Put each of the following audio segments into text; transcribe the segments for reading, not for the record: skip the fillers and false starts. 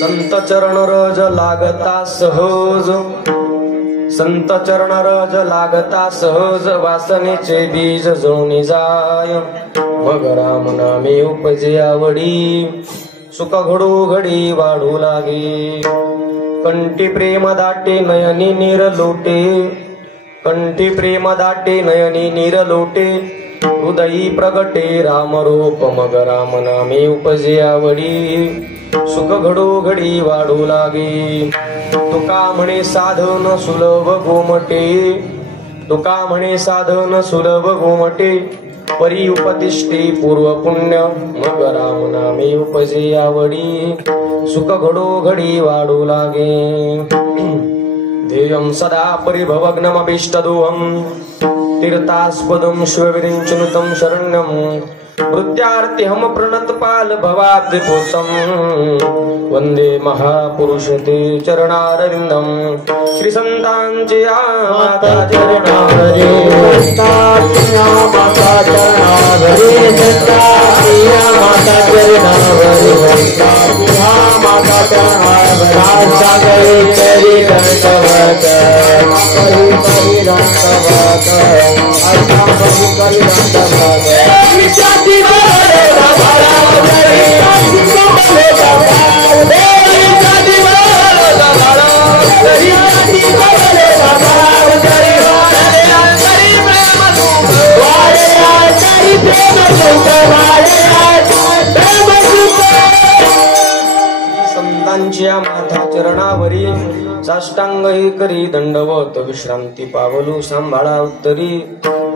संत चरण रज लागता सहज, संत चरण रज लागता सहज, वासनेचे बीज जळून जाय, मग राम नामे उपजे आवडी, सुख घडू घडी वाढू लागे. कंठी प्रेम दाटे नयनी नीर लोटे, कंठी प्रेम दाटे नयनी नीर लोटे, हृदयी प्रगटे राम रूप, मग राम नामे उपजे आवडी, सुख घडो घडी वाढू लागे. तुका म्हणे साधन सुलभ गोमटे, तुका म्हणे साधन सुलभ गोमटे, परी उपदिष्टे पूर्व पुण्य, मग राम नामे उपजे आवडी, सुख घडो घडी वाढू लागे. ध्येयं सदा परिभवग्नमभीष्टदोहम्, तीर्थास्पदं शिवविरिञ्चनुतं शरण्यं, वृत्यार्तिहम प्रणतपाल भवाब्धिपूतं, वंदे महापुरुष ते चरणारविंदम. श्री संतांचे माता चरणावरी, माता चरणावरी, माता चरणावरी, माता चरणावरी, करी दंतवत, करी दंतवत, करी दंतवत. संतांच्या माथा चरणावरी साष्टांग करी दंडवत, विश्रांती पावलू सांभाळा उत्तरी,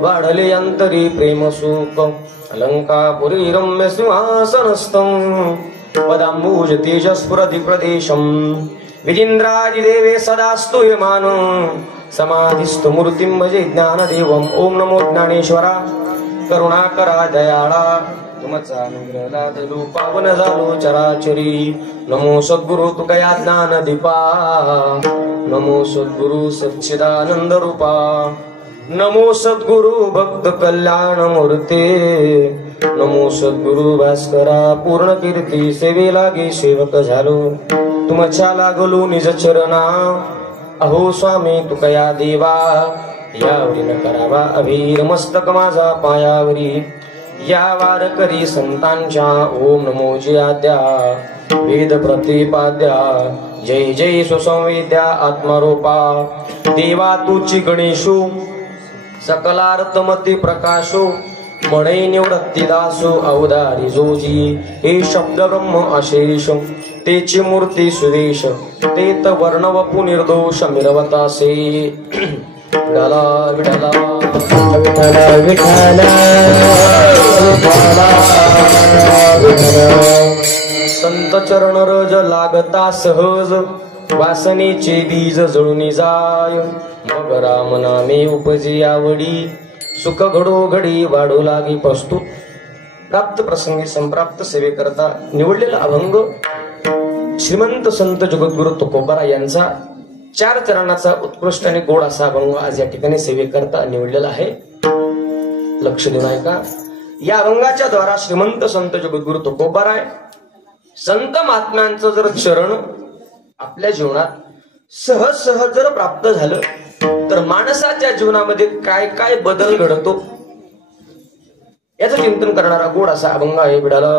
वाढले अंतरी प्रेम सुख, अलंकापुरी रम्य सिंहासनस्थं, पदांबुज तेजस्फुरति प्रदेशं, विजिन्द्रादिदेवे सदा स्तूयमान, समाधिस्थो मूर्तिं भजे ज्ञानदेवम्. ओम नमो ज्ञानेश्वरा, करुणाकरा दयाळा, तुमचा अनुग्रह लादलो पावन झालो चराचरी. नमो सद्गुरु तुकया ज्ञान दीपा, नमो सद्गुरु सच्चिदानंद रूपा, नमो सद्गुरु भक्त कल्याण मूर्ते, नमो सद्गुरु भास्करा पूर्ण कीर्ती. सेवे लागे सेवक झालो तुमच्या लागलो निज चरणा, अहो स्वामी तुकया देवा, यावरी न करावा अभीर मस्तक माझा पायावरी. या वारकरी संतांच्या ओम नमो जी आद्या, वेद प्रतिपाद्या, जय जय सुसंवेद्या आत्मरूपा. देवा तुची गणेशो, सकलार्थमती प्रकाशो, मणे निवृत्ती दासो, अवधारी जोजी. हे शब्द ब्रह्म अशेष, तेची मूर्ती सुरेश, तेत वर्ण वपु निर्दोष मिरवतासे. विठला विठला विठला विठला विठला. संत चरण रज लागता सहज, वासनेचे बीज जळून जाय, मग राम नामे उपजे आवडी, सुख घडो घडी वाढू लागी. प्रस्तुत प्राप्त प्रसंगी संप्राप्त सेवे करता निवडलेला अभंग श्रीमंत संत जगद्गुरु तुकोबारा यांचा 4 चरणाचा उत्कृष्ट आणि गोड असा अभंग आज या ठिकाणी सेवे करता निवडलेला आहे. लक्ष देऊन ऐका. या अभंगाच्या द्वारा श्रीमंत संत जगद्गुरु तुकोबाराय संत महात्म्यांचं जर चरण आपल्या जीवनात सहज सहज जर प्राप्त झालं तर माणसाच्या जीवनामध्ये काय काय बदल घडतो याचं चिंतन करणारा गोड असा अभंग आहे. विडाला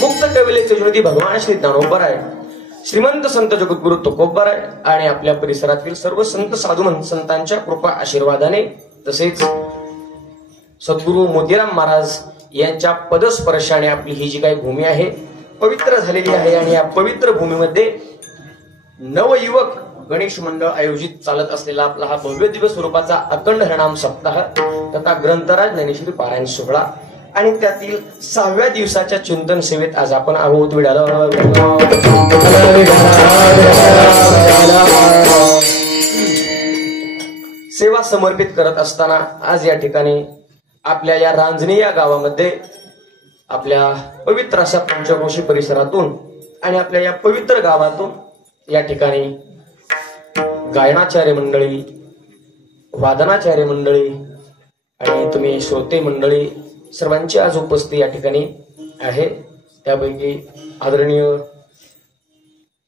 मुक्त कविलेचे ज्योती भगवान श्री ज्ञानोबराय, श्रीमंत संत जगद्गुरु तुकोबाराय आणि आपल्या परिसरातील सर्व संत साधू संतांच्या कृपा आशीर्वादाने तसेच सद्गुरु मोतीराम महाराज यांच्या पदस्पर्शाने आपली ही जी काही भूमी आहे पवित्र झालेली आहे. आणि या पवित्र भूमीमध्ये नवयुवक गणेश मंडळ आयोजित चालत असलेला आपला हा भव्य दिवस स्वरूपाचा अखंड हरिनाम सप्ताह तथा ग्रंथराज ज्ञानेश्वरी पारायण सोहळा आणि त्यातील 6व्या दिवसाच्या चिंतन सेवेत आज आपण आहोत. विडाला सेवा समर्पित करत असताना आज या ठिकाणी आपल्या या रांजणी या गावामध्ये आपल्या पवित्र अशा पंचक्रोशी परिसरातून आणि आपल्या या पवित्र गावातून या ठिकाणी गायनाचार्य मंडळी, वादनाचार्य मंडळी आणि तुम्ही श्रोते मंडळी सर्वांची आज उपस्थिती या ठिकाणी आहे. त्यापैकी आदरणीय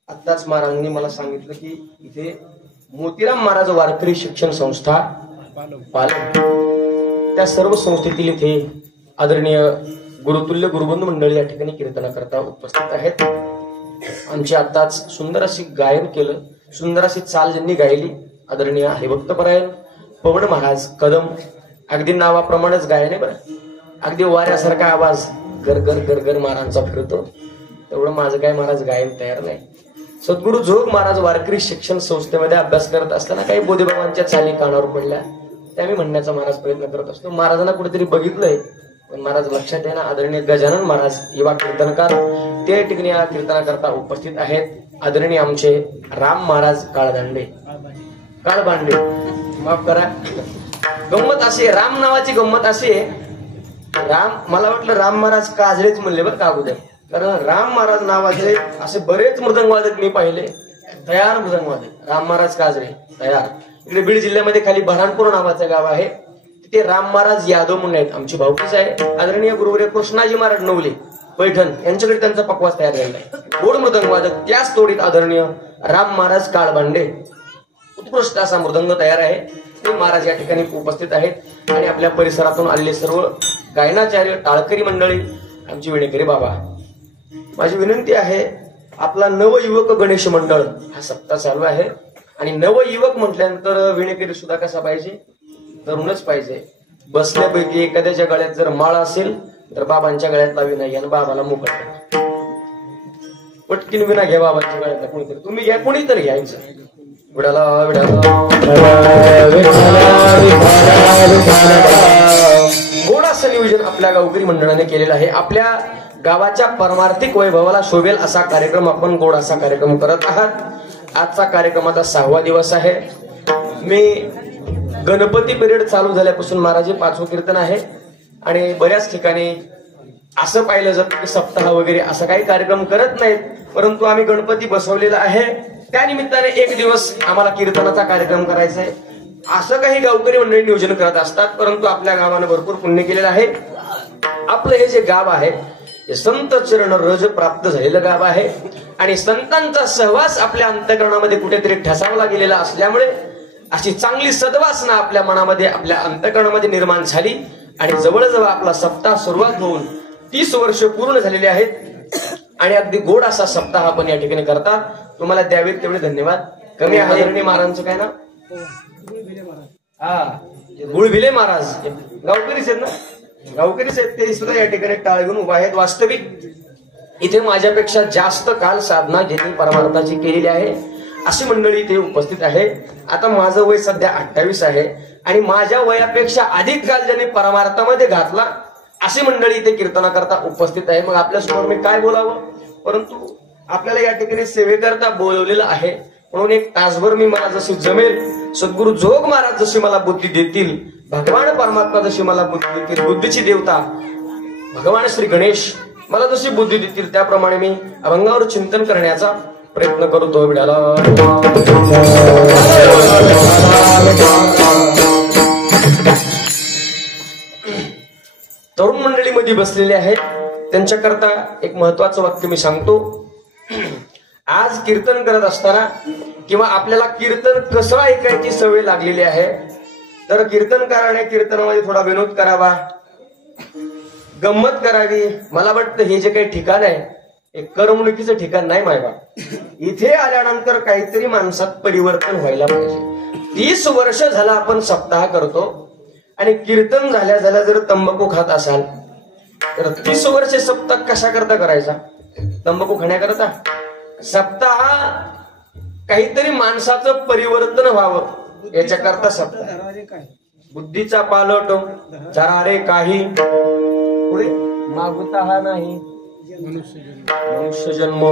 आत्ताच महाराजांनी मला सांगितलं की इथे मोतीराम महाराज वारकरी शिक्षण संस्था पालक, त्या सर्व संस्थेतील इथे आदरणीय गुरुतुल्य गुरुबंधू मंडळी या ठिकाणी कीर्तनाकरता उपस्थित आहेत. आमची आत्ताच सुंदर अशी गायन केलं, सुंदर अशी चाल ज्यांनी गायली आदरणीय हरिभक्तपरायण पवन महाराज कदम. अगदी नावाप्रमाणेच गायन आहे बरं, अगदी वाऱ्यासारखा आवाज गरगर गरगर महाराजांचा फिरतो. तेवढं माझं काय महाराज गायन तयार नाही. सद्गुरु जोग महाराज वारकरी शिक्षण संस्थेमध्ये अभ्यास करत असताना काही बोधेबाबांच्या चाली कानावर पडल्या, त्या मी म्हणण्याचा महाराज प्रयत्न करत असतो. महाराजांना कुठेतरी बघितलंय, पण महाराज लक्षात आहे ना, आदरणीय गजानन महाराज युवा कीर्तनकार ते ठिकाणी या कीर्तनाकरता उपस्थित आहेत. आदरणीय आमचे राम महाराज काळबांडे, माफ करा. गंमत अशी, राम नावाची गंमत अशी आहे. राम, मला वाटलं राम महाराज काजळेच म्हणले बरं का अगोदर, कारण राम महाराज नावाचे असे बरेच मृदंगवादक मी पाहिले, तयार मृदंगवादक. राम महाराज काजळे तयार. इकडे बीड जिल्ह्यामध्ये खाली बऱ्हाणपूर नावाचं गाव आहे, तिथे राम महाराज यादव म्हणून आहेत, आमची भाऊकीच आहे. आदरणीय गुरुवर्य कृष्णाजी महाराज नवले पैठण यांच्याकडे त्यांचा पकवास तयार झालेला आहे, गोड मृदंगवादक. त्याच तोडीत आदरणीय राम महाराज काळबांडे उत्कृष्ट असा मृदंग तयार आहे, ते महाराज या ठिकाणी उपस्थित आहेत. आणि आपल्या परिसरातून आलेले सर्व गायनाचार्य टाळकरी मंडळी, आमची विणेकरी बाबा. माझी विनंती आहे, आपला नवयुवक गणेश मंडळ हा सप्ताह चालू आहे, आणि नवयुवक म्हटल्यानंतर विणेकरी सुद्धा कसा पाहिजे, तरुणच पाहिजे. बसल्यापैकी एखाद्याच्या गळ्यात जर माळ असेल तर बाबांच्या गळ्यातला विना घ्या, बाबाला मोकळा पटकीन विना घ्या बाबांच्या गळ्यातला. कोणीतरी तुम्ही घ्या, कोणीतरी घ्यायचं. विडाला गोड असं नियोजन आपल्या गावकरी मंडळाने केलेलं आहे. आपल्या गावाच्या परमार्थिक वैभवाला शोभेल असा कार्यक्रम आपण गोड असा कार्यक्रम करत आहात. आजचा कार्यक्रमाचा 6वा दिवस आहे. मी गणपती पिरियड चालू झाल्यापासून महाराज 5वं कीर्तन आहे, आणि बऱ्याच ठिकाणी असं पाहिलं जातं की सप्ताह वगैरे असं काही कार्यक्रम करत नाहीत, परंतु आम्ही गणपती बसवलेला आहे, त्या निमित्ताने एक दिवस आम्हाला कीर्तनाचा कार्यक्रम करायचा आहे. असं काही गावकरी मंडळी नियोजन करत असतात, परंतु आपल्या गावानं भरपूर पुण्य केलेलं आहे. आपलं हे जे गाव आहे हे संत चरण रज प्राप्त झालेलं गाव आहे, आणि संतांचा सहवास आपल्या अंतःकरणामध्ये कुठेतरी ठसावला गेलेला असल्यामुळे अशी चांगली सद्वासना आपल्या मनामध्ये, आपल्या अंतःकरणामध्ये निर्माण झाली. आणि जवळजवळ आपला सप्ताह सुरुवात होऊन 30 वर्ष पूर्ण झालेली आहेत, आणि अगदी गोड असा सप्ताह आपण या ठिकाणी करता. तुम्हाला द्यावेत तेवढे धन्यवाद. कमी आहे आदरणीय महाराजांचं काय ना, गुळभिले महाराज गावकरीच आहेत ना, गावकरीच आहेत, ते सुद्धा या ठिकाणी टाळ घेऊन उभा आहेत. वास्तविक इथे माझ्यापेक्षा जास्त काल साधना ज्यांनी परमार्थाची केलेली आहे अशी मंडळी इथे उपस्थित आहे. आता माझं वय सध्या 28 आहे, आणि माझ्या वयापेक्षा अधिक काल ज्यांनी परमार्थामध्ये घातला अशी मंडळी इथे कीर्तनाकरता उपस्थित आहे. मग आपल्यासमोर मी काय बोलावं, परंतु आपल्याला या ठिकाणी सेवेकरता बोलवलेलं आहे, म्हणून एक तासभर मी मला जशी जमेल, सद्गुरु जोग महाराज जशी मला बुद्धी देतील, भगवान परमात्मा जशी मला बुद्धी देतील, बुद्धीची देवता भगवान श्री गणेश मला जशी बुद्धी देतील त्याप्रमाणे मी अभंगावर चिंतन करण्याचा प्रयत्न करतो. विडाला तरुण मंडळीमध्ये बसलेले आहेत, त्यांच्याकरता एक महत्वाचं वाक्य मी सांगतो. आज कीर्तन करत असताना किंवा आपल्याला कीर्तन कसं ऐकायची सवय लागलेली आहे, तर कीर्तनकाराने कीर्तनामध्ये थोडा विनोद करावा, गंमत करावी. मला वाटतं हे जे काही ठिकाण आहे हे करमणुकीचं ठिकाण नाही मायबा. इथे आल्यानंतर काहीतरी माणसात परिवर्तन व्हायला पाहिजे. 30 वर्ष झाला आपण सप्ताह करतो, आणि कीर्तन झाल्या झाल्या जर तंबाखू खात असाल तर 30 वर्ष सप्ताह कशा करता करायचा, तंबाखू खाण्याकरता. सप्ताह काहीतरी माणसाचं परिवर्तन व्हावं याच्याकरता सप्ताह. बुद्धीचा पालट जरा रे काही पुढे मागुता हा नाही मनुष्य जन्म.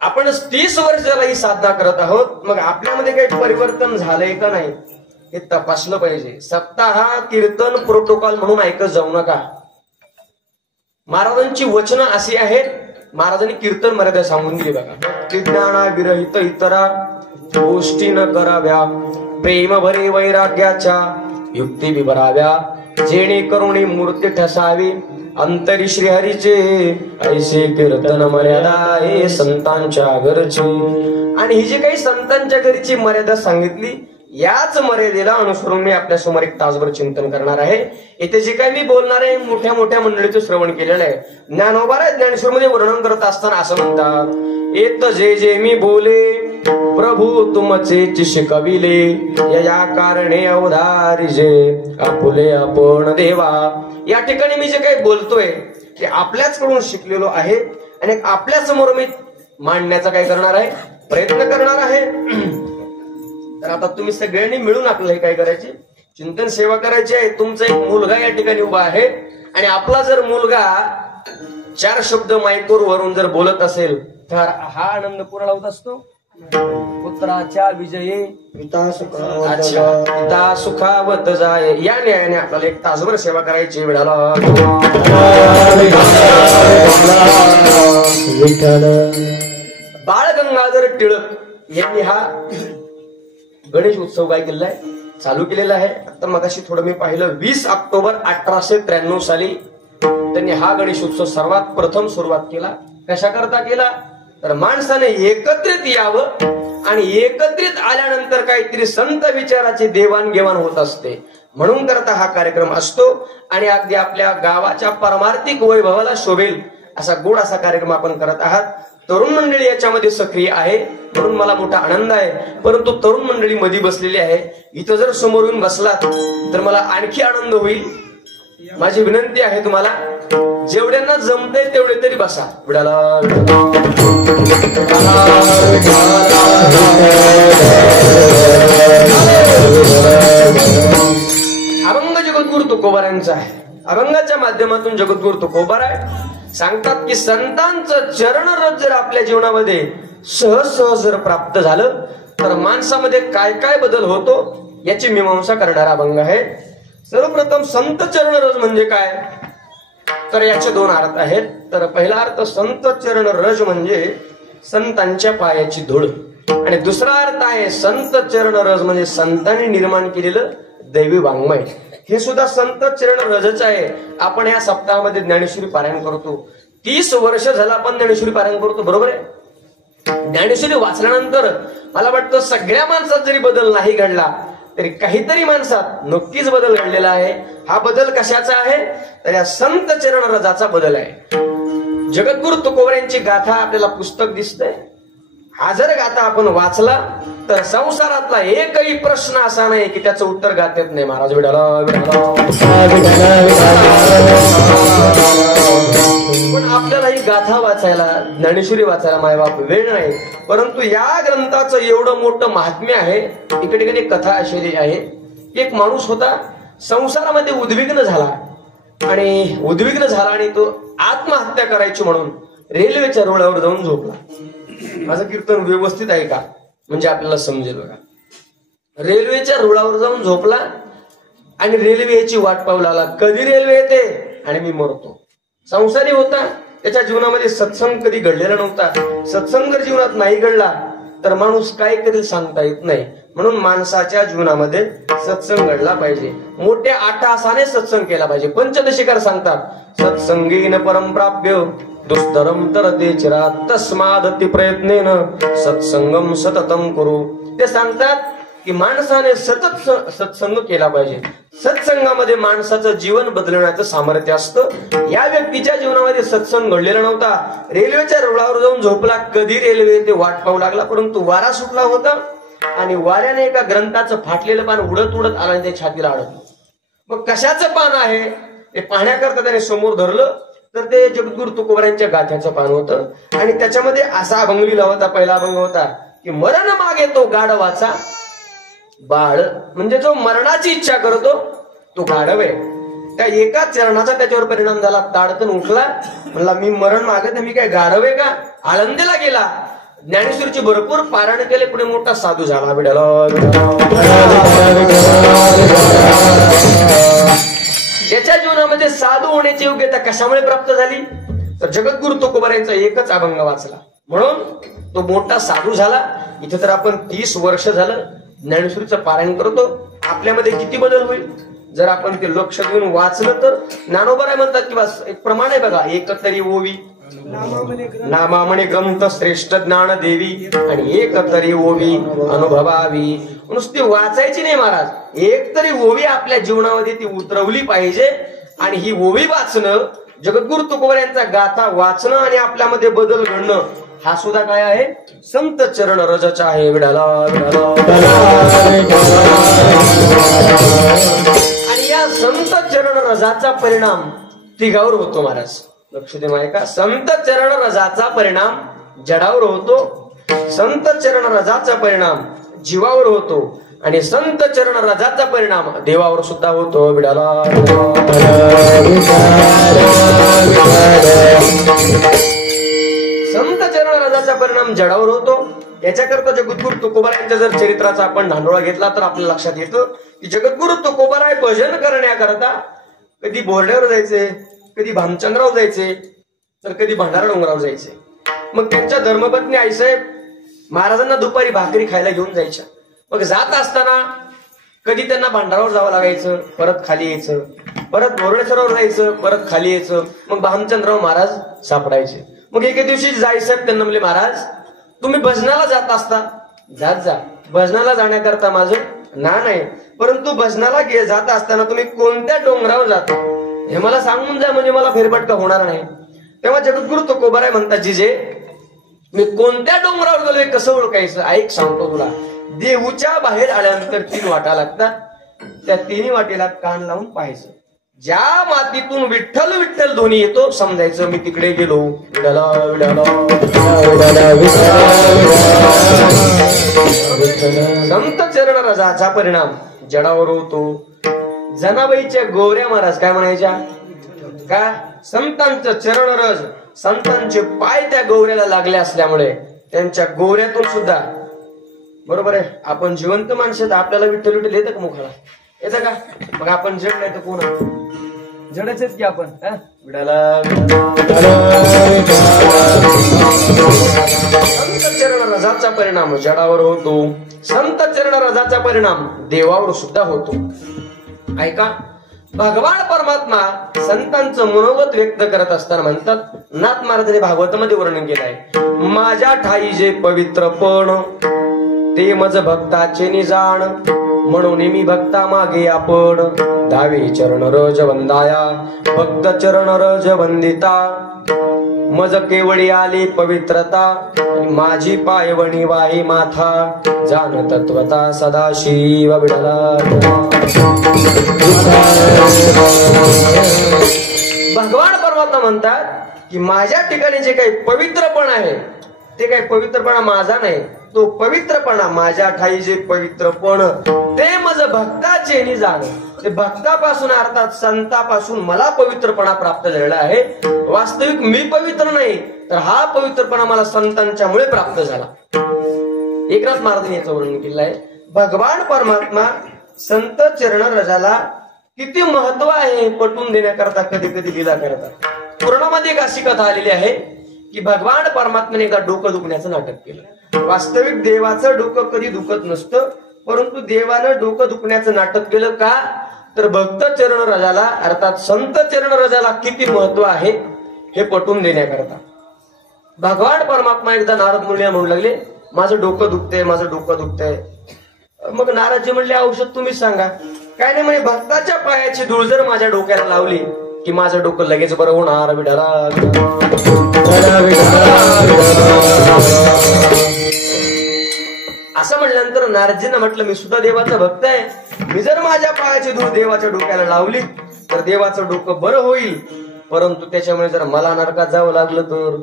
आपण 30 वर्ष झाला ही साधना करत आहोत, मग आपल्यामध्ये काही परिवर्तन झालंय का नाही हे तपासलं पाहिजे. सप्ताह कीर्तन प्रोटोकॉल म्हणून ऐकत जाऊ नका. महाराजांची वचनं अशी आहेत, महाराजांनी कीर्तन मर्यादा सांगून दिली बघा. विज्ञाना विरहित इतरा गोष्टी न कराव्या, प्रेम भरे वैराग्याच्या युक्ती विभराव्या जेणे करुणी मूर्ती ठसावी अंतरी श्रीहरीचे ऐसे कीर्तन मर्यादा हे संतांच्या घरची. आणि ही जी काही संतांच्या घरची मर्यादा सांगितली याच मर्यादेला अनुसरून मी आपल्या समोर एक तासभर चिंतन करणार आहे. इथे जे काही मी बोलणार आहे मोठ्या मोठ्या मंडळीचं श्रवण केलेलं आहे. ज्ञानोबा ज्ञानेश्वर मध्ये वर्णन करत असताना असं म्हणतात, येत जे जे मी बोले प्रभू तुमचे शिकविले या कारणे अवधारी जे आपुले आपण देवा. या ठिकाणी मी जे काही बोलतोय ते आपल्याच कडून शिकलेलो आहे आणि आपल्या समोर मी मांडण्याचा काय करणार आहे, प्रयत्न करणार आहे. तर आता तुम्ही सगळ्यांनी मिळून आपल्याला काय करायचे, चिंतन सेवा करायची आहे. तुमचा एक मुलगा या ठिकाणी उभा आहे आणि आपला जर मुलगा 4 शब्द माईकवर वरून जर बोलत असेल तर हा आनंद पुरा होत असतो. पुत्राच्या विजये पिता सुखावत जाय या न्यायाने आपल्याला एक तासभर सेवा करायची. वेळाला बाळ गंगाधर टिळक यांनी हा गणेश उत्सव काय केलेला आहे, चालू केलेला आहे. आता मगाशी थोडं मी पाहिलं 20 ऑक्टोबर 1893 साली त्यांनी हा गणेश उत्सव सर्वात प्रथम सुरुवात केला. कशा करता केला तर माणसाने एकत्रित यावं आणि एकत्रित आल्यानंतर काहीतरी संत विचाराची देवाणघेवाण होत असते म्हणून करता हा कार्यक्रम असतो. आणि अगदी आपल्या गावाच्या परमार्थिक वैभवाला शोभेल असा गोड असा कार्यक्रम आपण करत आहात. तरुण मंडळी याच्यामध्ये सक्रिय आहे म्हणून मला मोठा आनंद आहे. परंतु तरुण मंडळी मध्ये बसलेली आहे. इथं जर समोर येऊन बसलात तर मला आणखी आनंद होईल. माझी विनंती आहे तुम्हाला, जेवढ्यांना जमते तेवढे तरी बसा. विडाला अभंग जगद्गुरु तुकोबारांचा आहे. अभंगाच्या माध्यमातून जगद्गुरु तुकोबार सांगतात की संतांचं चरणरज जर आपल्या जीवनामध्ये सहज सहज जर प्राप्त झालं तर माणसामध्ये काय काय बदल होतो याची मीमांसा करणारा अभंग आहे. सर्वप्रथम संत चरणरज म्हणजे काय तर याचे 2 अर्थ आहेत. तर पहिला अर्थ संत चरणरज म्हणजे संतांच्या पायाची धूळ आणि दुसरा अर्थ आहे संत चरणरज म्हणजे संतांनी निर्माण केलेलं दैवी वाङ्मय. हे सुद्धा संत चरण रजच आहे. आपण या सप्ताहामध्ये ज्ञानेश्वरी पारायण करतो. 30 वर्ष झालं आपण ज्ञानेश्वरी पारायण करतो, बरोबर आहे. ज्ञानेश्वरी वाचल्यानंतर मला वाटतं सगळ्या माणसात जरी बदल नाही घडला तरी काहीतरी माणसात नक्कीच बदल घडलेला आहे. हा बदल कशाचा आहे तर या संत चरण रजाचा बदल आहे. जगद्गुरु तुकोबार यांची गाथा आपल्याला पुस्तक दिसतंय. हा जर गाथा आपण वाचला तर संसारातला एकही प्रश्न असा नाही की त्याचं उत्तर गातेत नाही. महाराज पण आपल्याला ही गाथा वाचायला ज्ञानेश्वरी वाचायला मायबाप वेळ नाही. परंतु या ग्रंथाचं एवढं मोठं महात्म्य आहे. इकडे कथा अशी आहे की एक माणूस होता, संसारामध्ये उद्विग्न झाला आणि तो आत्महत्या करायची म्हणून रेल्वेच्या रुळावर जाऊन झोपला. माझं कीर्तन व्यवस्थित आहे का म्हणजे आपल्याला समजेल बघा. रेल्वेच्या रुळावर जाऊन झोपला आणि रेल्वे याची वाट पाहू लागला, कधी रेल्वे येते आणि मी मरतो. संसारी होता, त्याच्या जीवनामध्ये सत्संग कधी घडलेला नव्हता. सत्संग जर जीवनात नाही घडला तर माणूस काय करेल सांगता येत नाही. म्हणून माणसाच्या जीवनामध्ये सत्संग घडला पाहिजे. मोठ्या आठासाने सत्संग केला पाहिजे. पंचदशिकार सांगतात सत्संगेन परमप्राप्य दुस्तरम तरते चिरात तस्मादति प्रयत्नेन सत्संगम सततम करू. ते सांगतात की माणसाने सतत सत्संग केला पाहिजे. सत्संगामध्ये माणसाचं जीवन बदलण्याचं सामर्थ्य असतं. या व्यक्तीच्या जीवनामध्ये सत्संग घडलेला नव्हता. रेल्वेच्या रुळावर जाऊन झोपला, कधी रेल्वे ते वाट पाहू लागला. परंतु वारा सुटला होता आणि वाऱ्याने एका ग्रंथाचं फाटलेलं पान उडत उडत आलं आणि ते छातीला अडकलं. मग कशाचं पान आहे ते पाहण्याकरता त्याने समोर धरलं तर ते जगद्गुरु तुकोबारांच्या गाथ्याचं पान होतं. आणि त्याच्यामध्ये असा अभंग लिहिला होता. पहिला अभंग होता की मरण मागे तो गाढवाचा बाळ, म्हणजे जो मरणाची इच्छा करतो तो गाढव आहे. त्या एका चरणाचा त्याच्यावर परिणाम झाला. ताडकन उठला, म्हणला मी मरण मागत मी काय गाढव आहे का. आळंदीला गेला, ज्ञानेश्वरीचे भरपूर पारायण केले, पुढे मोठा साधू झाला. त्याच्या जीवनामध्ये साधू होण्याची योग्यता कशामुळे प्राप्त झाली तर जगद्गुरु तुकोबार यांचा एकच अभंग वाचला म्हणून तो मोठा साधू झाला. इथे तर आपण 30 वर्ष झालं ज्ञानेश्वरीचं पारायण करतो. आपल्यामध्ये किती बदल होईल जर आपण ते लक्ष देऊन वाचलं तर. ज्ञानोबा म्हणतात की बस एक प्रमाण आहे बघा, एकतरी ओवी नामामणे ग्रंथ श्रेष्ठ ज्ञान देवी आणि एक तरी ओवी अनुभवावी. नुसती वाचायची नाही महाराज, एक तरी ओवी आपल्या जीवनामध्ये ती उतरवली पाहिजे. आणि ही ओवी वाचणं, जगद्गुरु तुकोबर यांचा गाथा वाचणं आणि आपल्यामध्ये बदल घडणं हा सुद्धा काय आहे, संत चरण रजचा आहे. विडाला आणि या संत चरण रजाचा परिणाम तिघावर होतो महाराज. लक्ष दे माय का, संत चरण रजाचा परिणाम जडावर होतो, संत चरण रजाचा परिणाम जीवावर होतो आणि संत चरण रजाचा परिणाम देवावर सुद्धा होतो. विडाला संत चरण रजाचा परिणाम जडावर होतो. याच्याकरता जगद्गुरु तुकोबार यांच्या जर चरित्राचा आपण धांडोळा घेतला तर आपल्या लक्षात येतं की जगद्गुरु तुकोबाराय भजन करण्याकरता कधी बोर्ड्यावर जायचे, कधी भामचंद्रावर जायचे, तर कधी भंडारा डोंगरावर जायचे. मग त्यांच्या धर्मपत्नी आईसाहेब महाराजांना दुपारी भाकरी खायला घेऊन जायच्या. मग जात असताना कधी त्यांना भंडारावर जावं लागायचं, परत खाली यायचं, परत बोर्डेश्वरावर जायचं, परत खाली यायचं. मग भामचंद्रावर महाराज सापडायचे. मग एके दिवशी जाईसाहेब त्यांना म्हणले, महाराज तुम्ही भजनाला जात असता, जात जा, भजनाला जाण्याकरता माझं ना नाही, परंतु भजनाला जात असताना तुम्ही कोणत्या डोंगरावर जाता हे मला सांगून जा, म्हणजे मला फेरफटका होणार नाही. तेव्हा जगद्गुरु तुकोबाराय म्हणतात, जिजे मी कोणत्या डोंगरावर गेलोय कसं ओळखायचं, ऐक सांगतो तुला. देऊच्या बाहेर आल्यानंतर 3 वाटा लागतात, त्या 3 वाटेला कान लावून पाहायचं. ज्या मातीतून विठ्ठल विठ्ठल ध्वनी येतो समजायचं मी तिकडे गेलो. विडाला विडाला संत चरण रजाचा परिणाम जडावर होतो. जनाबाईच्या गोऱ्या महाराज काय म्हणायच्या का, संतांचं चरण रज, संतांचे पाय त्या गौऱ्याला लागले असल्यामुळे त्यांच्या गोऱ्यातून सुद्धा, बरोबर आहे, आपण जिवंत माणसं आपल्याला विठ्ठल विठ्ठल येतं का मुखाला, येतं का? मग आपण जड नाही तर कोण जडच आहेत की आपण. विडाला संत चरण रजाचा परिणाम जडावर होतो, संत चरण रजाचा परिणाम देवावर सुद्धा होतो. ऐका, भगवान परमात्मा संतांचं मनोगत व्यक्त करत असताना म्हणतात, नाथ महाराजांनी भागवतामध्ये वर्णन केलंय, माझ्या ठाई जे पवित्रपण ते मज भक्ताचे निजाण, म्हणून मी भक्ता मागे आपण दावे चरण रज वंदाया, भक्त चरण रज वंदिता, मज केवळी आली पवित्रता, माझी पायवणी वाही माथा, जाण तत्वता सदाशिव. विडाला भगवान परमात्मा म्हणतात की माझ्या ठिकाणी जे काही पवित्रपण आहे ते काही पवित्रपणा माझा नाही, तो पवित्रपणा माझ्या ठाई जे पवित्रपण ते मज भक्ताचे निजाण, ते भक्तापासून अर्थात संतापासून मला पवित्रपणा प्राप्त झालेला आहे. वास्तविक मी पवित्र नाही, तर हा पवित्रपणा मला संतांच्या मुळे प्राप्त झाला. एकनाथ महाराजांनी याचं वर्णन केलं आहे. भगवान परमात्मा संत चरण रजाला किती महत्व आहे पटवून देण्याकरता कधी कधी लीला करतात. पुराणामध्ये एक अशी कथा आलेली आहे की भगवान परमात्म्याने एका डोकं दुखण्याचं नाटक केलं. वास्तविक देवाचं डोकं कधी दुखत नसतं, परंतु देवानं डोकं दुखण्याचं नाटक केलं का, तर भक्त चरण रजाला अर्थात संत चरण रजाला किती महत्व आहे हे पटवून देण्याकरता. भगवान परमात्मा एकदा नारद मुनीला म्हणू लागले, माझं डोकं दुखतंय, माझं डोकं दुखतंय. मग नारदजी म्हणले, औषध तुम्ही सांगा. काय नाही म्हणे, भक्ताच्या पायाची धूळ जर माझ्या डोक्याला लावली की माझं डोकं लगेच बरं होणार. विडाला असं म्हणल्यानंतर नारदजींना म्हटलं, मी सुद्धा देवाचा भक्त आहे, मी जर माझ्या पायाची धूळ देवाच्या डोक्याला लावली तर देवाचं डोकं बरं होईल, परंतु त्याच्यामुळे जर मला नरकात जावं लागलं तर.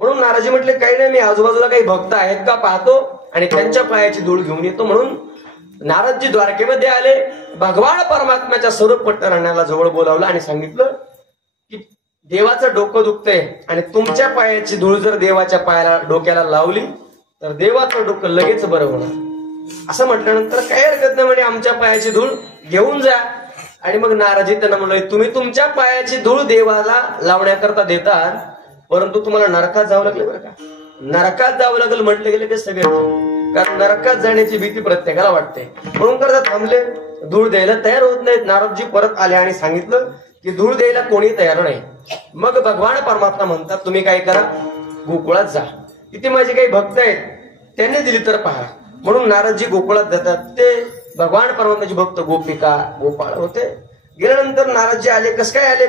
म्हणून नारदजी म्हटले, काही नाही, मी आजूबाजूला काही भक्त आहेत का पाहतो आणि त्यांच्या पायाची धूळ घेऊन येतो. म्हणून नारदजी द्वारकेमध्ये आले, भगवान परमात्म्याच्या स्वरूप पट्टराण्याला जवळ बोलावलं आणि सांगितलं की देवाचं डोकं दुखतंय आणि तुमच्या पायाची धूळ जर देवाच्या पायाला डोक्याला लावली तर देवाचं डोकं लगेच बरं होणार. असं म्हटल्यानंतर काही हरकत नाही म्हणे, आमच्या पायाची धूळ घेऊन जा. आणि मग नारदजी त्यांना म्हणले, तुम्ही तुमच्या पायाची धूळ देवाला लावण्याकरता देतात, परंतु तुम्हाला नरकात जावं लागलं बरं का. नरकात जावं लागलं म्हटलं गेलं की सगळे, कारण नरकात जाण्याची भीती प्रत्येकाला वाटते. म्हणून करता थांबले धूळ द्यायला तयार होत नाहीत. नारदजी परत आले आणि सांगितलं की धूळ द्यायला कोणी तयार नाही. मग भगवान परमात्मा म्हणतात तुम्ही काय करा, गोकुळात जा, तिथे माझे काही भक्त आहेत, त्यांनी दिली तर पहा. म्हणून नारदजी गोकुळात जातात. ते भगवान परमात्म्याचे भक्त गोपिका गोपाळ होते. गेल्यानंतर नारदजी आले. कस काय आले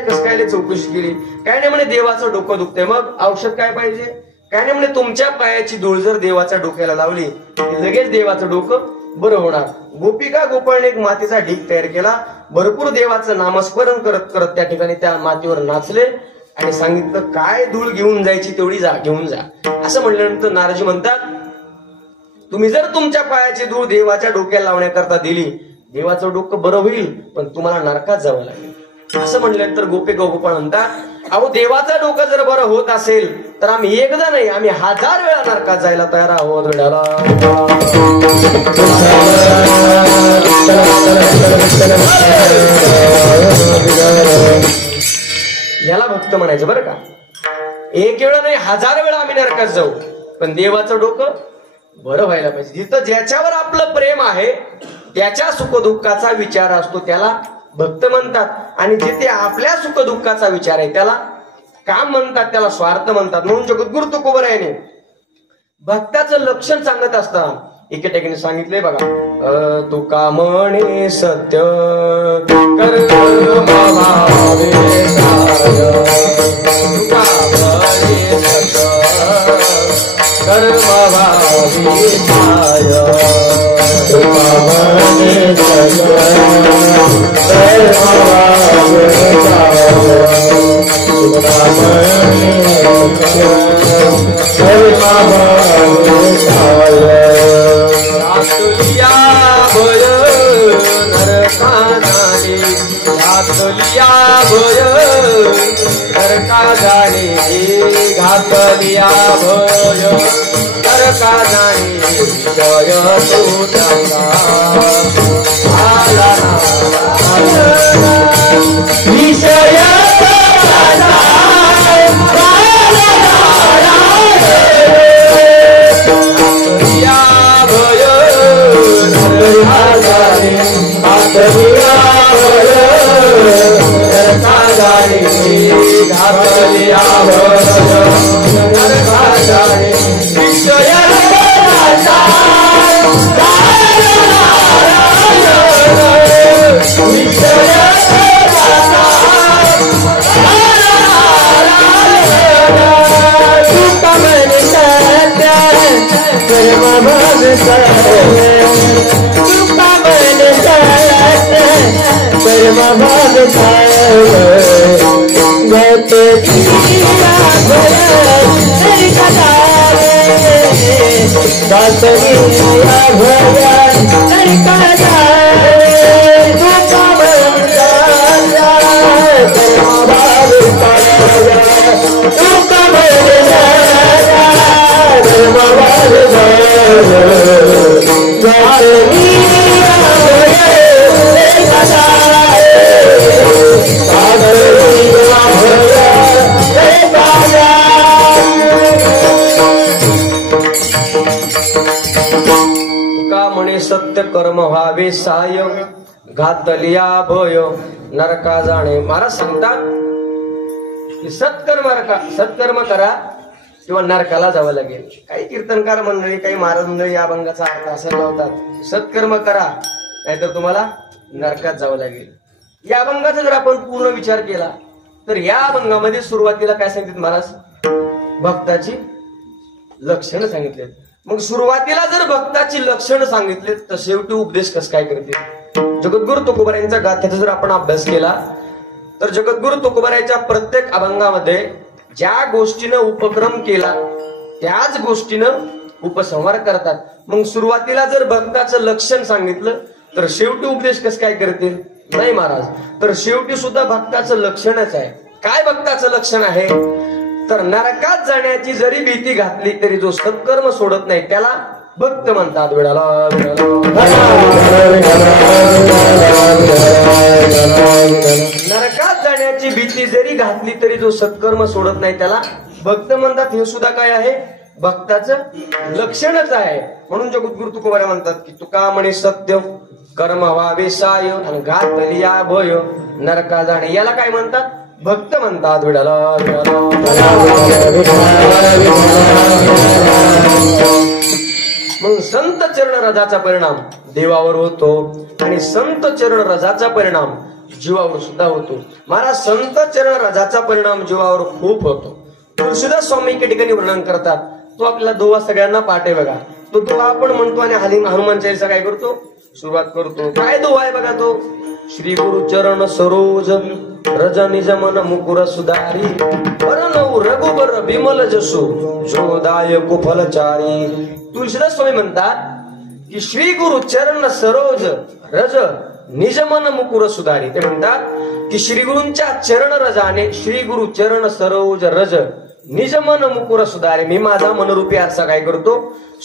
चौकशी केली. काय नाही म्हणे देवाचं डोकं दुखतंय. मग औषध काय पाहिजे, काय नाही म्हणे तुमच्या पायाची धूळ जर देवाच्या डोक्याला लावली लगेच देवाचं डोकं बरं होणार. गोपिका गोपाळने एक मातीचा ढीग तयार केला. भरपूर देवाचं नामस्मरण करत करत त्या ठिकाणी त्या मातीवर नाचले आणि सांगितलं काय धूळ घेऊन जायची तेवढी जा, घेऊन जा. असं म्हणल्यानंतर नारदजी म्हणतात तुम्ही जर तुमच्या पायाची धूळ देवाच्या डोक्याला लावण्याकरता दिली, देवाचं डोकं बरं होईल, पण तुम्हाला नरकात जावं लागेल. असं म्हणल्यानंतर गोपिका गोपाळ म्हणतात अहो देवाचं डोकं जर बरं होत असेल तर आम्ही एकदा नाही, आम्ही 1000 वेळा नरकात जायला तयार आहोत. याला भक्त म्हणायचं बरं का. एक वेळा नाही 1000 वेळा आम्ही नरकात जाऊ, पण देवाचं डोकं बरं व्हायला पाहिजे. जिथं ज्याच्यावर आपलं प्रेम आहे त्याच्या सुखदुःखाचा विचार असतो त्याला भक्त म्हणतात. आणि जिथे आपल्या सुखदुःखाचा विचार आहे त्याला काम म्हणतात, त्याला स्वार्थ म्हणतात. म्हणून जगद्गुरु तुकोबरायाने भक्ताचं लक्षण सांगत असताना एके ठिकाणी सांगितलंय बघा, तुका म्हणे सत्य कर्म भावे तुका म्हणे सत्य कर्म भावे तुका म्हणे सत्य कर्म घातलिया भय नरका जाणे जय विषय सत्य कर्म व्हावे साय घातलिया भय नरका जाणे. महाराज सांगतात की सत्कर्म करा किंवा नरकाला जावं लागेल. काही कीर्तनकार मंडळी काही महाराज मंडळी या अभंगाचा अर्थ असा लावतात सत्कर्म करा नाहीतर तुम्हाला नरकात जावं लागेल. या अभंगाचा जर आपण पूर्ण विचार केला तर या अभंगामध्ये सुरुवातीला काय सांगितलं महाराज, भक्ताची लक्षणं सांगितलेत. मग सुरुवातीला जर भक्ताची लक्षणं सांगितले तर शेवटी उपदेश कसं काय करतील. जगद्गुरु तुकोबारायांचा गाथ्याचा जर आपण अभ्यास केला तर जगद्गुरु तुकोबारायांच्या प्रत्येक अभंगामध्ये ज्या गोष्टीनं उपक्रम केला त्याच गोष्टीनं उपसंहार करतात. मग सुरुवातीला जर भक्ताचं लक्षण सांगितलं तर शेवटी उपदेश कसं काय करतील. नाही महाराज, तर शेवटी सुद्धा भक्ताचं लक्षणच आहे. काय भक्ताचं लक्षण आहे तर नरकात जाण्याची जरी भीती घातली तरी जो सत्कर्म सोडत नाही त्याला भक्त म्हणतात. नरकात जाण्याची भीती जरी घातली तरी जो सत्कर्म सोडत नाही त्याला भक्त म्हणतात. हे सुद्धा काय आहे, भक्ताचं लक्षणच आहे. म्हणून जगद्गुरु तुकोबारा म्हणतात की तुका म्हणे सत्य कर्म व्हावे साय आणि घातलिया भय नरका जाणे. याला काय म्हणतात? भक्त म्हणतात. विडाला मग संत चरण रजाचा परिणाम देवावर होतो आणि संत चरण रजाचा परिणाम जीवावर सुद्धा होतो. महाराज संत चरण रजाचा परिणाम जीवावर खूप होतो. तुळशीदास स्वामी एके ठिकाणी वर्णन करतात. तो आपल्याला दोहा सगळ्यांना पाठ आहे बघा. तो दोहा आपण म्हणतो आणि हनुमान चालीसा काय करतो? सुरुवात करतो. काय दोहा आहे बघा तो? श्री गुरु चरण सरोज रज निज मन मुकुर सुधारी परनऊ रघुबर विमल जसो जोदाय कुफलचारी. तुळशीदास स्वामी म्हणतात की श्री गुरु चरण सरोज रज निज मन मुकुर सुधारी. ते म्हणतात की श्री गुरूंच्या चरण रजाने श्री गुरु चरण सरोज रज निज मन मुकुर सुधारे. मी माझा मनरूपी आरसा काय करतो?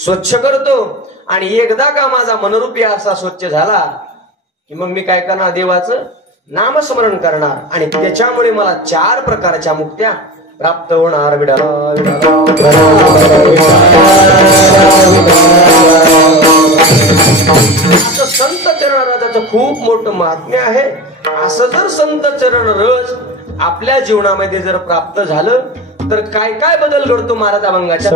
स्वच्छ करतो. आणि एकदा का माझा मनरूपी आरसा स्वच्छ झाला की मग मी काय करणार? देवाचं नामस्मरण करणार आणि त्याच्यामुळे मला 4 प्रकारच्या मुक्त्या प्राप्त होणार. असं संत चरण रजाचं खूप मोठं महात्म्य आहे. असं जर संत चरण रज आपल्या जीवनामध्ये जर प्राप्त झालं तर काय काय बदल घडतो महाराज अभंगाच्या?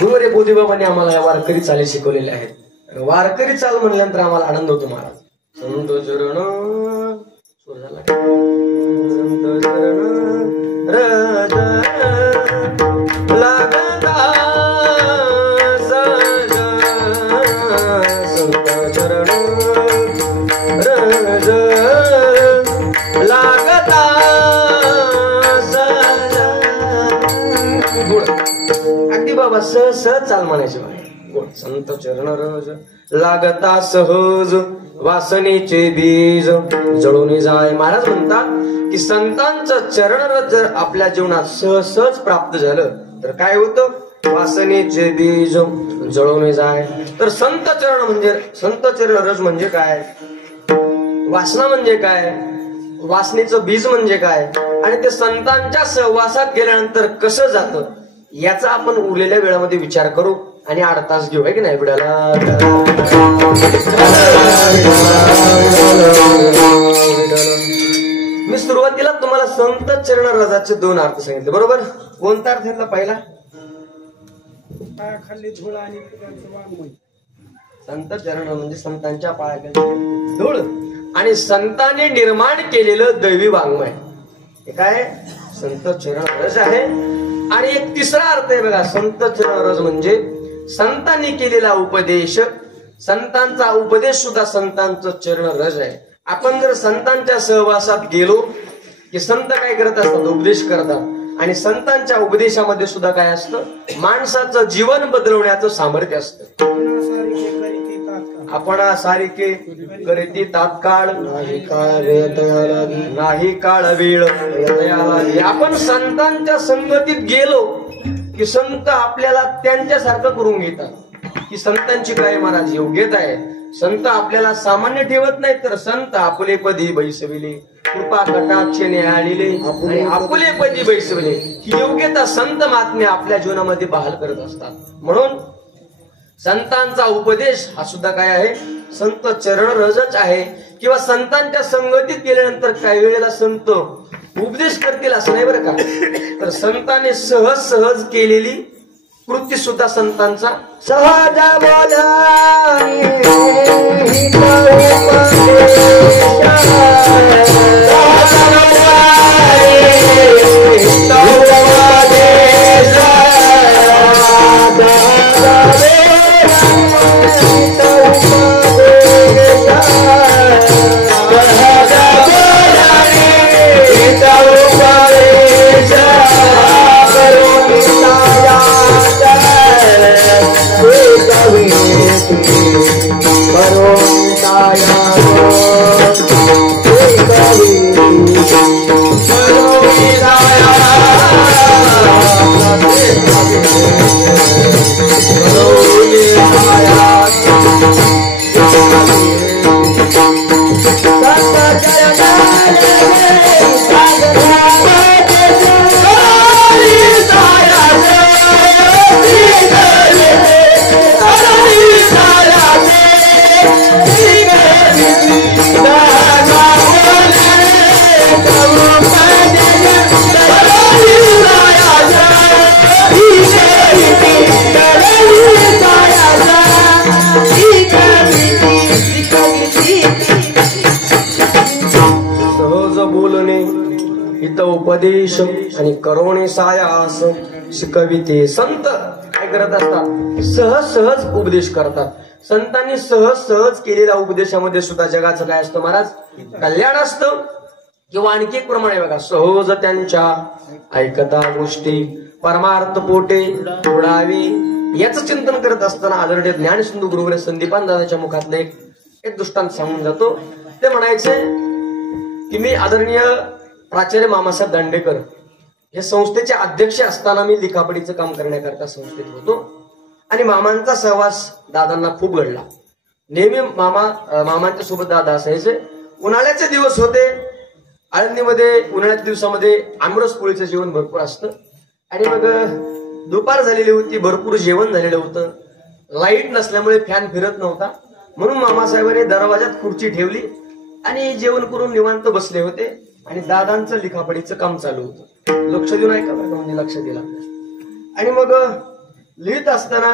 गुरुवरे बोधीबाबांनी आम्हाला वारकरी चाली शिकवलेल्या आहेत. वारकरी चाल म्हणल्यानंतर आम्हाला आनंद होतो महाराज. संत चरण संत चरण रज लागता सज संत चरण रज लागता सज सहज चाल म्हणायची बघा. संत चरण रज लागता सहज वासनेचे बीज जळून जाय. महाराज म्हणतात की संतांचं चरण रज जर आपल्या जीवनात सहज प्राप्त झालं तर काय होतं? वासनेचे बीज जळून जाय. तर संत चरण रज म्हणजे काय? वासना म्हणजे काय? वासनेचं बीज म्हणजे काय? आणि ते संतांच्या सहवासात गेल्यानंतर कसं जातं याचा आपण उरलेल्या वेळामध्ये विचार करू आणि 8 तास घेऊ, आहे की नाही विडाला. मी सुरुवातीला तुम्हाला संत चरण रजाचे 2 अर्थ सांगितले, बरोबर? कोणता अर्थ घेतला पहिला? पायाखाली धूळ आणि वाङ्मय. संत चरण म्हणजे संतांच्या पायाखाली धूळ आणि संतांनी निर्माण केलेलं दैवी वाङ्मय. हे काय? संत चरण रज आहे. आणि एक तिसरा अर्थ आहे बघा, संत चरण रज म्हणजे संतांनी केलेला उपदेश. संतांचा उपदेश सुद्धा संतांचं चरण रज आहे. आपण जर संतांच्या सहवासात गेलो की संत काय करत असतात? उपदेश करतात. आणि संतांच्या उपदेशामध्ये सुद्धा काय असतं? माणसाचं जीवन बदलवण्याचं सामर्थ्य असतं. आपण सारिके करीती तात्काळ नाही काळ वेळ. आपण संतांच्या संगतीत गेलो की संत आपल्याला त्यांच्यासारखं करून घेतात. की संतांची काय महाराज योग्यता आहे? संत आपल्याला सामान्य ठेवत नाही, तर संत आपुले पदी बैसविले कृपा कटाक्षेने आलेले आणि आपुले पदी बैसविले ही योग्यता संत महात्म्य आपल्या जीवनामध्ये बहाल करत असतात. म्हणून संतांचा उपदेश हा सुद्धा काय आहे? संत चरण रजच आहे. किंवा संतांच्या संगतीत गेल्यानंतर काही वेळेला संत उपदेश करतील असं नाही बरं का. तर संतांनी सहज केलेली कृती सुद्धा संतांचा सहज उपदेश आणि करोणे सायास शिकविते. संत काय करत असतात? सहज उपदेश करतात. संतांनी सहज केलेल्या उपदेशामध्ये सुद्धा जगाचं काय असतं महाराज? कल्याण असतं. किंवा आणखी एक प्रमाणे बघा, सहज त्यांच्या ऐकता गोष्टी परमार्थ पोटे तोडावे याचं चिंतन करत असताना आदरणीय ज्ञानसिंधू गुरुवर संदीपान दादाच्या मुखातलं एक दृष्टांत सांगून जातो. ते म्हणायचे की मी आदरणीय प्राचार्य मामासाहेब दांडेकर हे संस्थेचे अध्यक्ष असताना मी लिखापडीचं काम करण्याकरता संस्थेत होतो. आणि मामांचा सहवास दादांना खूप घडला. नेहमी मामांच्या सोबत दादा असायचे. उन्हाळ्याचे दिवस होते. आळंदीमध्ये उन्हाळ्याच्या दिवसामध्ये आमरस पोळीचं जेवण भरपूर असतं. आणि मग दुपार झालेली होती, भरपूर जेवण झालेलं होतं. लाईट नसल्यामुळे फॅन फिरत नव्हता. म्हणून मामासाहेबांनी दरवाजात खुर्ची ठेवली आणि जेवण करून निवांत बसले होते. आणि दादांचं लिखापडीचं काम चालू होतं. लक्ष देऊन ऐका बरं, म्हणजे लक्ष दिला. आणि मग लिहित असताना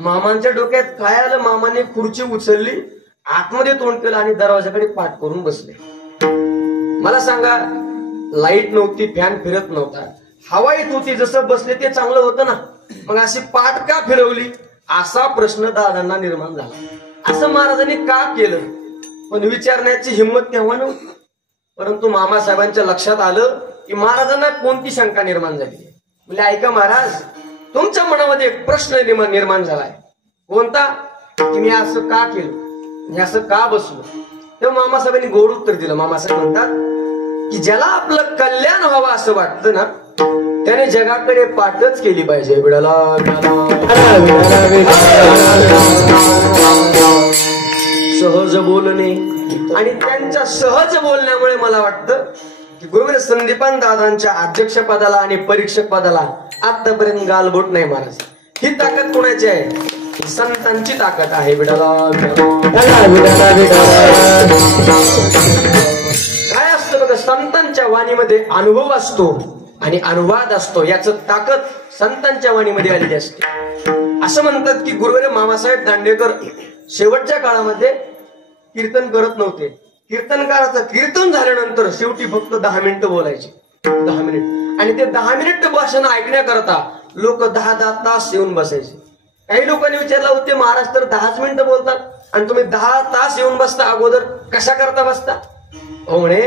मामांच्या डोक्यात काय आलं? मामाने खुर्ची उचलली, आतमध्ये तोंड केलं आणि दरवाजाकडे पाठ करून बसले. मला सांगा, लाईट नव्हती, फॅन फिरत नव्हता, हवा येत होती, जसं बसले ते चांगलं होतं ना, मग अशी पाठ का फिरवली असा प्रश्न दादांना निर्माण झाला. असं महाराजांनी का केलं? पण विचारण्याची हिंमत तेव्हा नव्हती. परंतु मामासाहेबांच्या लक्षात आलं की महाराजांना कोणती शंका निर्माण झाली. म्हणजे ऐका महाराज, तुमच्या मनामध्ये एक प्रश्न निर्माण झालाय. कोणता? की मी असं का केलं, मी असं का बसलो. तेव्हा मामासाहेबांनी गोड उत्तर दिलं. मामासाहेब म्हणतात की ज्याला आपलं कल्याण व्हावं असं वाटतं ना, त्याने जगाकडे पाठच केली पाहिजे. विडाला सहज बोलणे आणि त्यांच्या सहज बोलण्यामुळे मला वाटतं की गुरुवीर संदीपान दादांच्या अध्यक्षपदाला आणि परीक्षक पदाला आतापर्यंत गालबोट नाही महाराज. ही ताकद कोणाची आहे? संतांची ताकद आहे. विडाला काय असतं बघा, संतांच्या वाणीमध्ये अनुभव असतो आणि अनुवाद असतो. याचं ताकद संतांच्या वाणीमध्ये आलेली असते. असं म्हणतात की गुरुवर्य मामासाहेब दांडेकर शेवटच्या काळामध्ये कीर्तन करत नव्हते. कीर्तनकाराचं कीर्तन झाल्यानंतर शेवटी फक्त 10 मिनिटं बोलायचे. 10 मिनिट. आणि ते 10 मिनिट भाषण ऐकण्याकरता लोक 10 तास येऊन बसायचे. काही लोकांनी विचारलं होते, महाराज तर 10 मिनिटं बोलतात आणि तुम्ही 10 तास येऊन बसता, अगोदर कशा करता बसता? हो म्हणे,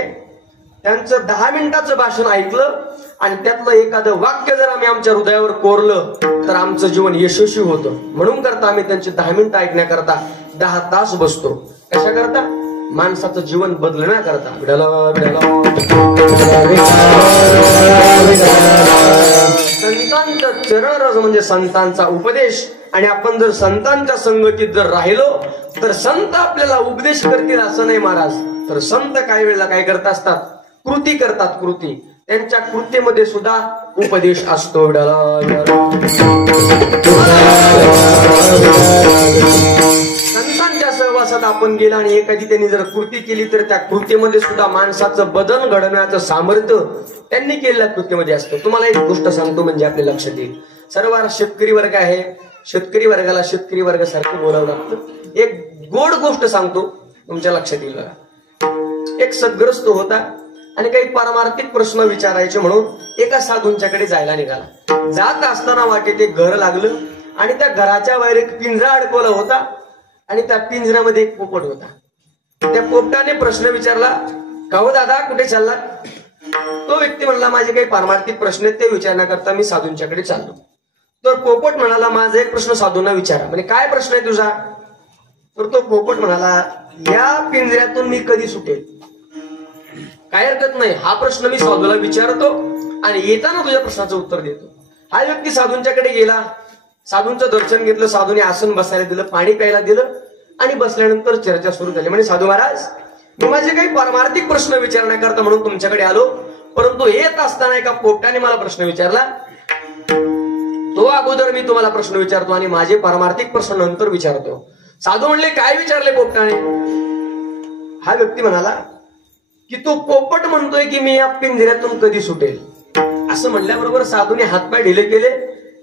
त्यांचं 10 मिनिटाचं भाषण ऐकलं आणि त्यातलं एखादं वाक्य जर आम्ही आमच्या हृदयावर कोरलं तर आमचं जीवन यशस्वी होतं. म्हणून करता आम्ही त्यांचे 10 मिनिटं ऐकण्याकरता 10 तास बसतो. कशा करता? माणसाचं जीवन बदलण्याकरता. संतांचं चरण रस म्हणजे संतांचा उपदेश. आणि आपण जर संतांच्या संगतीत जर राहिलो तर संत आपल्याला उपदेश करतील असं नाही महाराज. तर संत काही वेळेला काय करत असतात? कृती करतात. कृती. त्यांच्या कृतीमध्ये सुद्धा उपदेश असतो. संतांच्या सहवासात आपण गेला आणि एखादी त्यांनी जर कृती केली तर त्या कृतीमध्ये सुद्धा माणसाचं बदल घडवण्याचं सामर्थ्य त्यांनी केलेल्या कृतीमध्ये असतं. तुम्हाला एक गोष्ट सांगतो म्हणजे आपल्या लक्षात येईल. सर्व शेतकरी वर्ग आहे. शेतकरी वर्गाला शेतकरी वर्गासारखं बोलावं लागतं. एक गोड गोष्ट सांगतो, तुमच्या लक्षात येईल बघा. एक सद्ग्रस्त होता आणि काही पारमार्थिक प्रश्न विचारायचे म्हणून एका साधूंच्याकडे जायला निघाला. जात असताना वाटेत एक घर लागलं आणि त्या घराच्या बाहेर एक पिंजरा अडकवला होता आणि त्या पिंजऱ्यामध्ये एक पोपट होता. त्या पोपटाने प्रश्न विचारला, का हो दादा कुठे चालला? तो व्यक्ती म्हणला, माझे काही पारमार्थिक प्रश्न आहेत ते विचारण्याकरता मी साधूंच्याकडे चाललो. तर पोपट म्हणाला, माझा एक प्रश्न साधूंना विचारा. म्हणजे काय प्रश्न आहे तुझा? तर तो पोपट म्हणाला, या पिंजऱ्यातून मी कधी सुटेल? काय हरकत नाही, हा प्रश्न मी साधूला विचारतो आणि येताना तुझ्या प्रश्नाचं उत्तर देतो. हा व्यक्ती साधूंच्याकडे गेला. साधूंचं दर्शन घेतलं. साधूने आसन बसायला दिलं, पाणी प्यायला दिलं आणि बसल्यानंतर चर्चा सुरू झाली. म्हणजे साधू महाराज, मी माझे काही पारमार्थिक प्रश्न विचारण्याकरता म्हणून तुमच्याकडे आलो, परंतु येत असताना एका पोपटाने मला प्रश्न विचारला. तो अगोदर मी तुम्हाला प्रश्न विचारतो आणि माझे पारमार्थिक प्रश्न नंतर विचारतो. साधू म्हणले, काय विचारले पोपटाने? हा व्यक्ती म्हणाला की तो पोपट म्हणतोय की मी या पिंजऱ्यातून कधी सुटेल. असं म्हणल्याबरोबर साधूने हातपाय ढिले केले,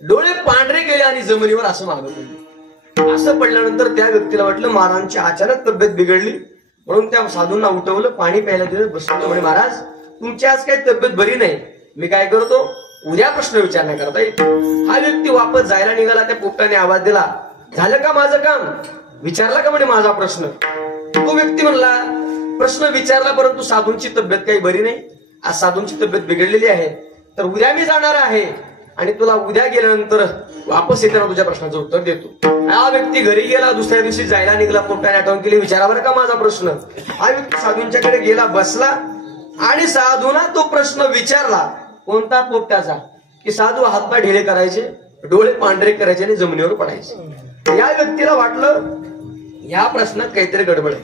डोळे पांढरे केले आणि जमिनीवर असं मागं पडले. असं पडल्यानंतर त्या व्यक्तीला वाटलं महाराजांची अचानक तब्येत बिघडली, म्हणून त्या साधूंना उठवलं, पाणी प्यायला दिलं, बसलो. म्हणे, महाराज तुमची आज काही तब्येत बरी नाही, मी काय करतो, उद्या प्रश्न विचारण्याकरता येतो. हा व्यक्ती वापस जायला निघाला. त्या पोपटाने आवाज दिला, झालं का माझं काम? विचारला का म्हणे माझा प्रश्न? तो व्यक्ती म्हणला, प्रश्न विचारला परंतु साधूंची तब्येत काही बरी नाही, आज साधूंची तब्येत बिघडलेली आहे, तर उद्या मी जाणार आहे आणि तुला उद्या गेल्यानंतर वापस येताना तुझ्या प्रश्नाचं उत्तर देतो. हा व्यक्ती घरी गेला. दुसऱ्या दिवशी जायला निघाला. पोपटाने आठवण केली, विचारा बरं का माझा प्रश्न. हा व्यक्ती साधूंच्याकडे गेला, बसला आणि साधूना तो प्रश्न विचारला. कोणता? पोपटाचा. की साधू हातपाय ढिले करायचे, डोळे पांढरे करायचे आणि जमिनीवर पडायचे. या व्यक्तीला वाटलं या प्रश्नात काहीतरी गडबड आहे,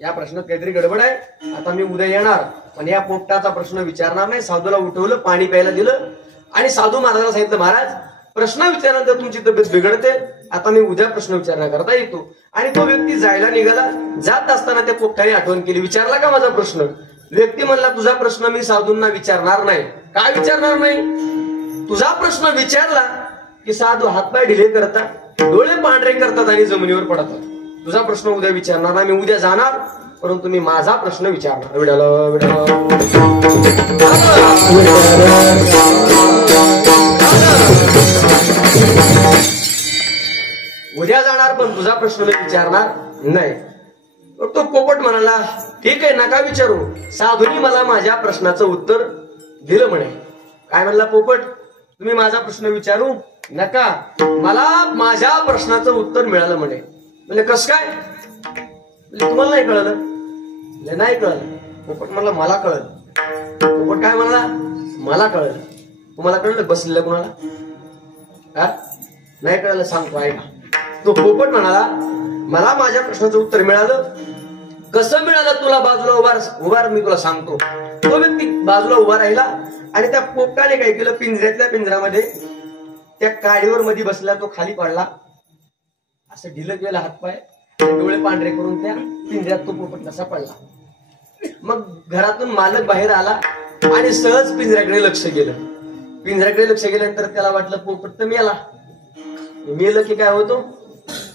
या प्रश्नात काहीतरी गडबड आहे. आता मी उद्या येणार पण या पोपटाचा प्रश्न विचारणार नाही. साधूला उठवलं, पाणी प्यायला दिलं आणि साधू महाराजांना सांगितलं, महाराज प्रश्न विचारल्यानंतर तुमची तब्येत बिघडते, आता मी उद्या प्रश्न विचारण्याकरता येतो. आणि तो व्यक्ती जायला निघाला. जात असताना त्या पोपटाने आठवण केली, विचारला का माझा प्रश्न? व्यक्ती म्हणला, तुझा प्रश्न मी साधूंना विचारणार नाही. काय विचारणार नाही? तुझा प्रश्न विचारला की साधू हातपाय ढिले करतात, डोळे पांढरे करतात आणि जमिनीवर पडतात. तुझा प्रश्न उद्या विचारणार नाही. मी उद्या जाणार परंतु मी माझा प्रश्न विचारणार. उद्या जाणार पण तुझा प्रश्न मी विचारणार नाही. तो पोपट म्हणाला, ठीक आहे, नका विचारू. साधूंनी मला माझ्या प्रश्नाचं उत्तर दिलं म्हणे. काय म्हणला पोपट? तुम्ही माझा प्रश्न विचारू नका, मला माझ्या प्रश्नाचं उत्तर मिळालं म्हणे. म्हणजे कस काय? म्हणजे तुम्हाला नाही कळलं? म्हणजे नाही कळलं. पोपट म्हणला मला कळलं. पोपट काय म्हणला? मला कळलं. तुम्हाला कळलं? बसलेलं कुणाला नाही कळलं? सांगतो ऐका. तो पोपट म्हणाला मला माझ्या प्रश्नाचं उत्तर मिळालं. कसं मिळालं तुला? बाजूला उभा मी तुला सांगतो. तो व्यक्ती बाजूला उभा राहिला आणि त्या पोपटाने काय केलं, पिंजऱ्यातल्या पिंजऱ्यामध्ये त्या काडीवर मध्ये बसला, तो खाली पडला, असं ढिलं केलं हातपाय, डोळे पांढरे करून त्या पिंजऱ्यात तो पोपट कसा पडला. मग घरातून मालक बाहेर आला आणि सहज पिंजऱ्याकडे लक्ष गेलं. पिंजऱ्याकडे लक्ष गेल्यानंतर त्याला वाटलं पोपट तर मेला. मेलं की काय होतो,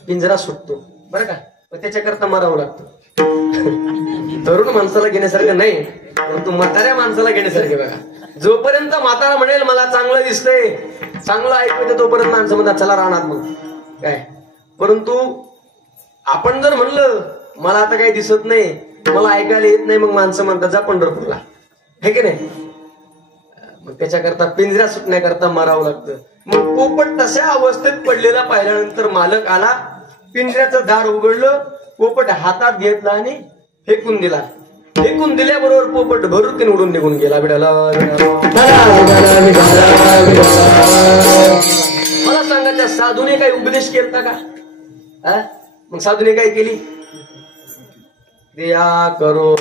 पिंजरा सुटतो बरं का. पण त्याच्याकरता मरावं लागतं. तरुण माणसाला घेण्यासारखं नाही, परंतु म्हाताऱ्या माणसाला घेण्यासारखे बघा. जोपर्यंत म्हातारा म्हणेल मला चांगलं दिसतंय, चांगलं ऐकू येतं, तोपर्यंत माणसं म्हणतात चला राहणार मग काय. परंतु आपण जर म्हणलं मला आता काही दिसत नाही, मला ऐकायला येत नाही, मग माणसं म्हणतात जा पंढरपूरला, हे की नाही. मग त्याच्याकरता पिंजरा सुटण्याकरता मरावं लागतं. मग पोपट तशा अवस्थेत पडलेला पाहिल्यानंतर मालक आला, पिंजऱ्याचं दार उघडलं, पोपट हातात घेतला आणि फेकून दिला. फेकून दिल्याबरोबर पोपट भरुकीन उडून निघून गेला. बिडाला मला सांगा, त्या साधूने काही उपदेश केला का? मग साधूने काय केली? क्रिया करो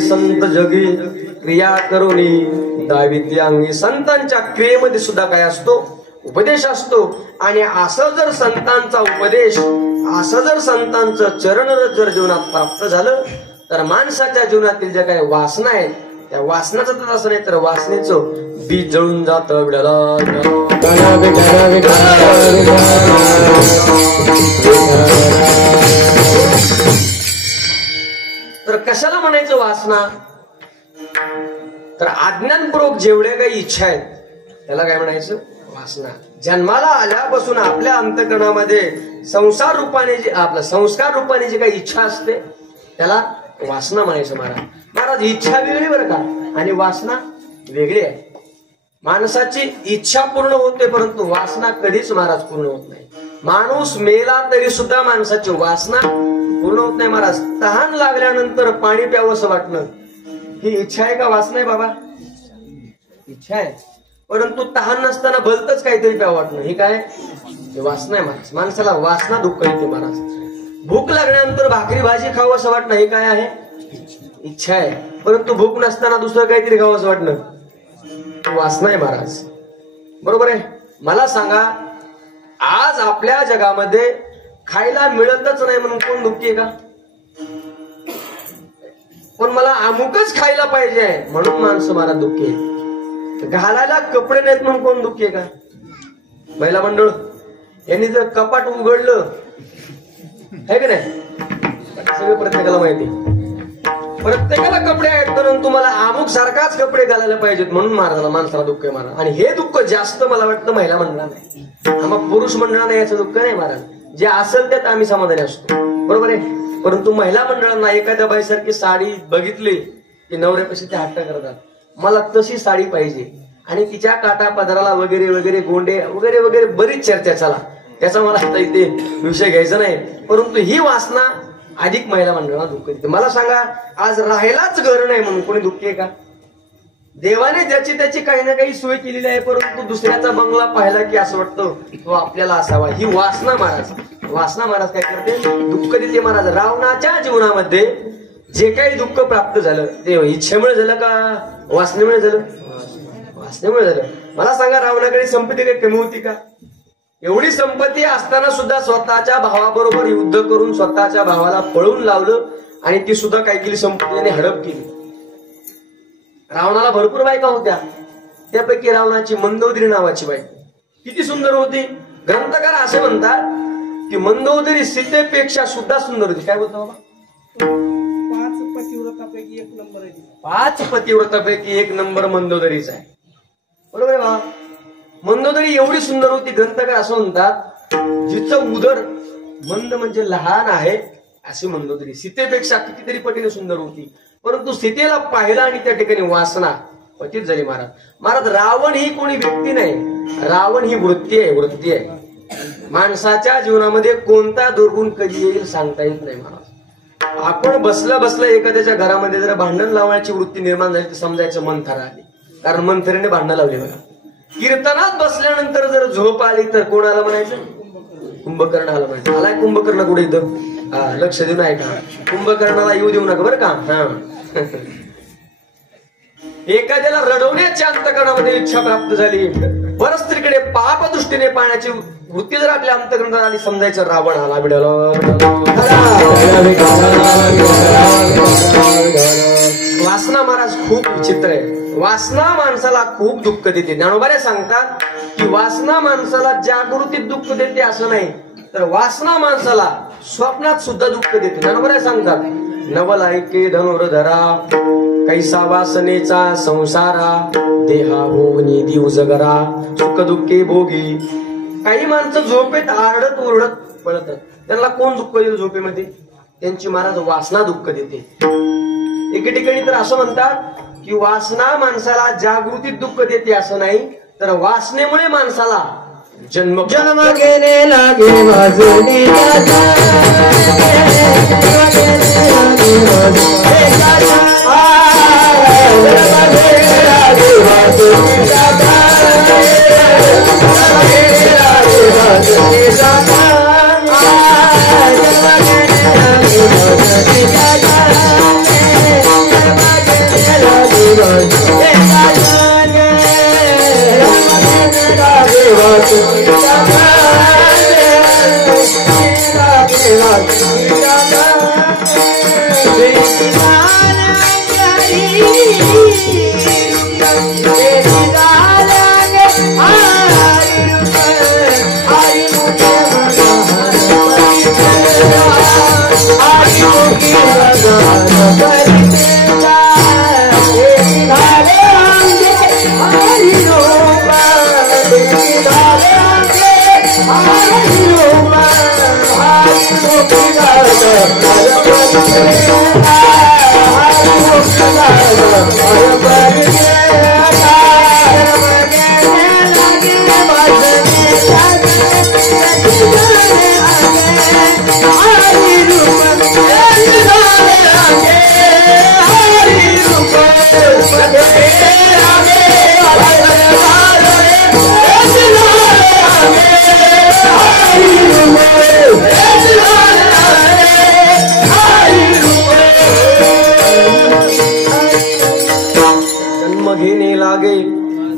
संत जगी क्रिया करुणी दाविती अंगी. संतांच्या क्रियेमध्ये सुद्धा काय असतो? उपदेश असतो. आणि असं जर संतांचा उपदेश, असं जर संतांचं चरण जर जीवनात प्राप्त झालं, तर माणसाच्या जीवनातील ज्या काही वासना आहेत, त्या वासनाचं तर असं नाही तर वासनेचं बीज जळून जातं. तर कशाला म्हणायचं वासना? तर अज्ञानपूर्वक जेवढ्या काही इच्छा आहेत त्याला काय म्हणायचं? वासना. जन्माला आल्यापासून आपल्या अंतःकरणामध्ये संसार रूपाने जे आपलं संस्कार रूपाने जी काही इच्छा असते त्याला वासना म्हणायचं. महाराज इच्छा वेगळी बरं का, आणि वासना वेगळी आहे. माणसाची इच्छा पूर्ण होते, परंतु वासना कधीच महाराज पूर्ण होत नाही. माणूस मेला तरी सुद्धा माणसाची वासना पूर्ण होत नाही. महाराज तहान लागल्यानंतर पाणी प्यावंसं वाटणं ही इच्छा आहे का वासना आहे बाबा? इच्छा आहे. परंतु तहान नसताना भलतच काहीतरी प्यावं वाटणं ही काय? वासना आहे महाराज. माणसाला वासना दुःख येते महाराज. भूक लागल्यानंतर भाकरी भाजी खावं असं वाटणं हे काय आहे? इच्छा आहे. परंतु भूक नसताना दुसरं काहीतरी खावं असं वाटणं वासना आहे महाराज. बरोबर आहे. मला सांगा, आज आपल्या जगामध्ये खायला मिळतच नाही म्हणून कोण दुःखी आहे का? पण मला अमुकच खायला पाहिजे म्हणून माणसं मला दुःखी आहे. घालायला कपडे नाहीत म्हणून कोण दुःखी आहे का? महिला मंडळ यांनी जर कपाट उघडलं आहे की नाही, सगळं प्रत्येकाला माहिती, प्रत्येकाला कपडे आहेत, परंतु मला अमुक सारखाच कपडे घालायला पाहिजेत म्हणून माणसाला दुःख आहे महाराज. आणि हे दुःख जास्त मला वाटतं महिला मंडळाला नाही, आम्हा पुरुष मंडळाला याचं दुःख नाही महाराज. जे असेल त्यात आम्ही समाधानी असतो. बरोबर आहे. परंतु महिला मंडळांना एखाद्या बाईसारखी साडी बघितली की नवऱ्यापाशी ते हट्ट करतात, मला तशी साडी पाहिजे. आणि तिच्या काटा पदराला वगैरे वगैरे गोंडे वगैरे वगैरे बरीच चर्चा चला, त्याचा मला आता इथे विषय घ्यायचा नाही. परंतु ही वासना अधिक महिला मंडळाला दुःख देते. मला सांगा, आज राहायलाच घर नाही म्हणून कोणी दुःखी आहे का? देवाने ज्याची त्याची काही ना काही सोय केलेली आहे, परंतु दुसऱ्याचा बंगला पाहिला की असं वाटतं तो आपल्याला असावा. ही वासना महाराज, वासना महाराज काय करते? दुःख देते महाराज. रावणाच्या जीवनामध्ये जे काही दुःख प्राप्त झालं ते इच्छेमुळे झालं का वासनेमुळे झालं? वासनेमुळे झालं. मला सांगा, रावणाकडे संपत्ती काही कमी होती का? एवढी संपत्ती असताना सुद्धा स्वतःच्या भावाबरोबर युद्ध करून स्वतःच्या भावाला पळून लावलं आणि ती सुद्धा काय केली? संपत्तीने हडप केली. रावणाला भरपूर बायका होत्या, त्यापैकी रावणाची मंदोदरी नावाची बायको किती सुंदर होती. ग्रंथकार असे म्हणतात की मंदोदरी सीतेपेक्षा सुद्धा सुंदर होती. काय बोलतो बाबा? 5 पतिव्रतापैकी 1 नंबर आहे. 5 पतिव्रतापैकी 1 नंबर मंदोदरीचा आहे. बरोबर आहे बाबा. मंदोदरी एवढी सुंदर होती, ग्रंथकार असं म्हणतात जिचं उदर मंद म्हणजे लहान आहे अशी मंदोदरी सीतेपेक्षा कितीतरी पटीने सुंदर होती. परंतु सीतेला पाहिला आणि त्या ठिकाणी वासना पतीत झाली. महाराज रावण ही कोणी व्यक्ती नाही, रावण ही वृत्ती आहे. वृत्ती आहे. माणसाच्या जीवनामध्ये कोणता दुर्गुण कधी येईल सांगता येत नाही महाराज. आपण बसल्या बसल्या एखाद्याच्या घरामध्ये जर भांडण लावण्याची वृत्ती निर्माण झाली तर समजायचं मंथरा आली, कारण मंथरेने भांडणं लावली. बघा, कीर्तनात बसल्यानंतर जर झोप आली तर कोणाला म्हणायचं? कुंभकर्ण आला म्हणायचं. आलाय कुंभकर्ण कुठे इथं? लक्ष देऊन आहे का? कुंभकर्णाला येऊ देऊ नका बरं का. एखाद्याला रडवण्याच्या अंतकरणामध्ये इच्छा प्राप्त झाली, परस्त्रीकडे पाप दृष्टीने पाहण्याची वृत्ती जर आपल्या अंतकरणात आली, समजायचं रावण आला. वासना महाराज खूप विचित्र आहे. वासना माणसाला खूप दुःख देते. ज्ञानोबा सांगतात की वासना माणसाला जागृतीत दुःख देते असं नाही, तर वासना माणसाला स्वप्नात सुद्धा दुःख देते. ज्ञानोबा सांगतात नवल ऐके धनुर्धरा कैसा वासनेचा संसारा देहा होवनी दिव जगरा सुख दुःखे भोगी. काही माणसं झोपेत आरडत ओरडत पळतात, त्यांना कोण दुःख देईल झोपेमध्ये? त्यांची महाराज वासना दुःख देते. एके ठिकाणी तर असं म्हणतात की वासना माणसाला जागृतीत दुःख देते असं नाही, तर वासनेमुळे माणसाला जन्म घेणे लागे वाजणे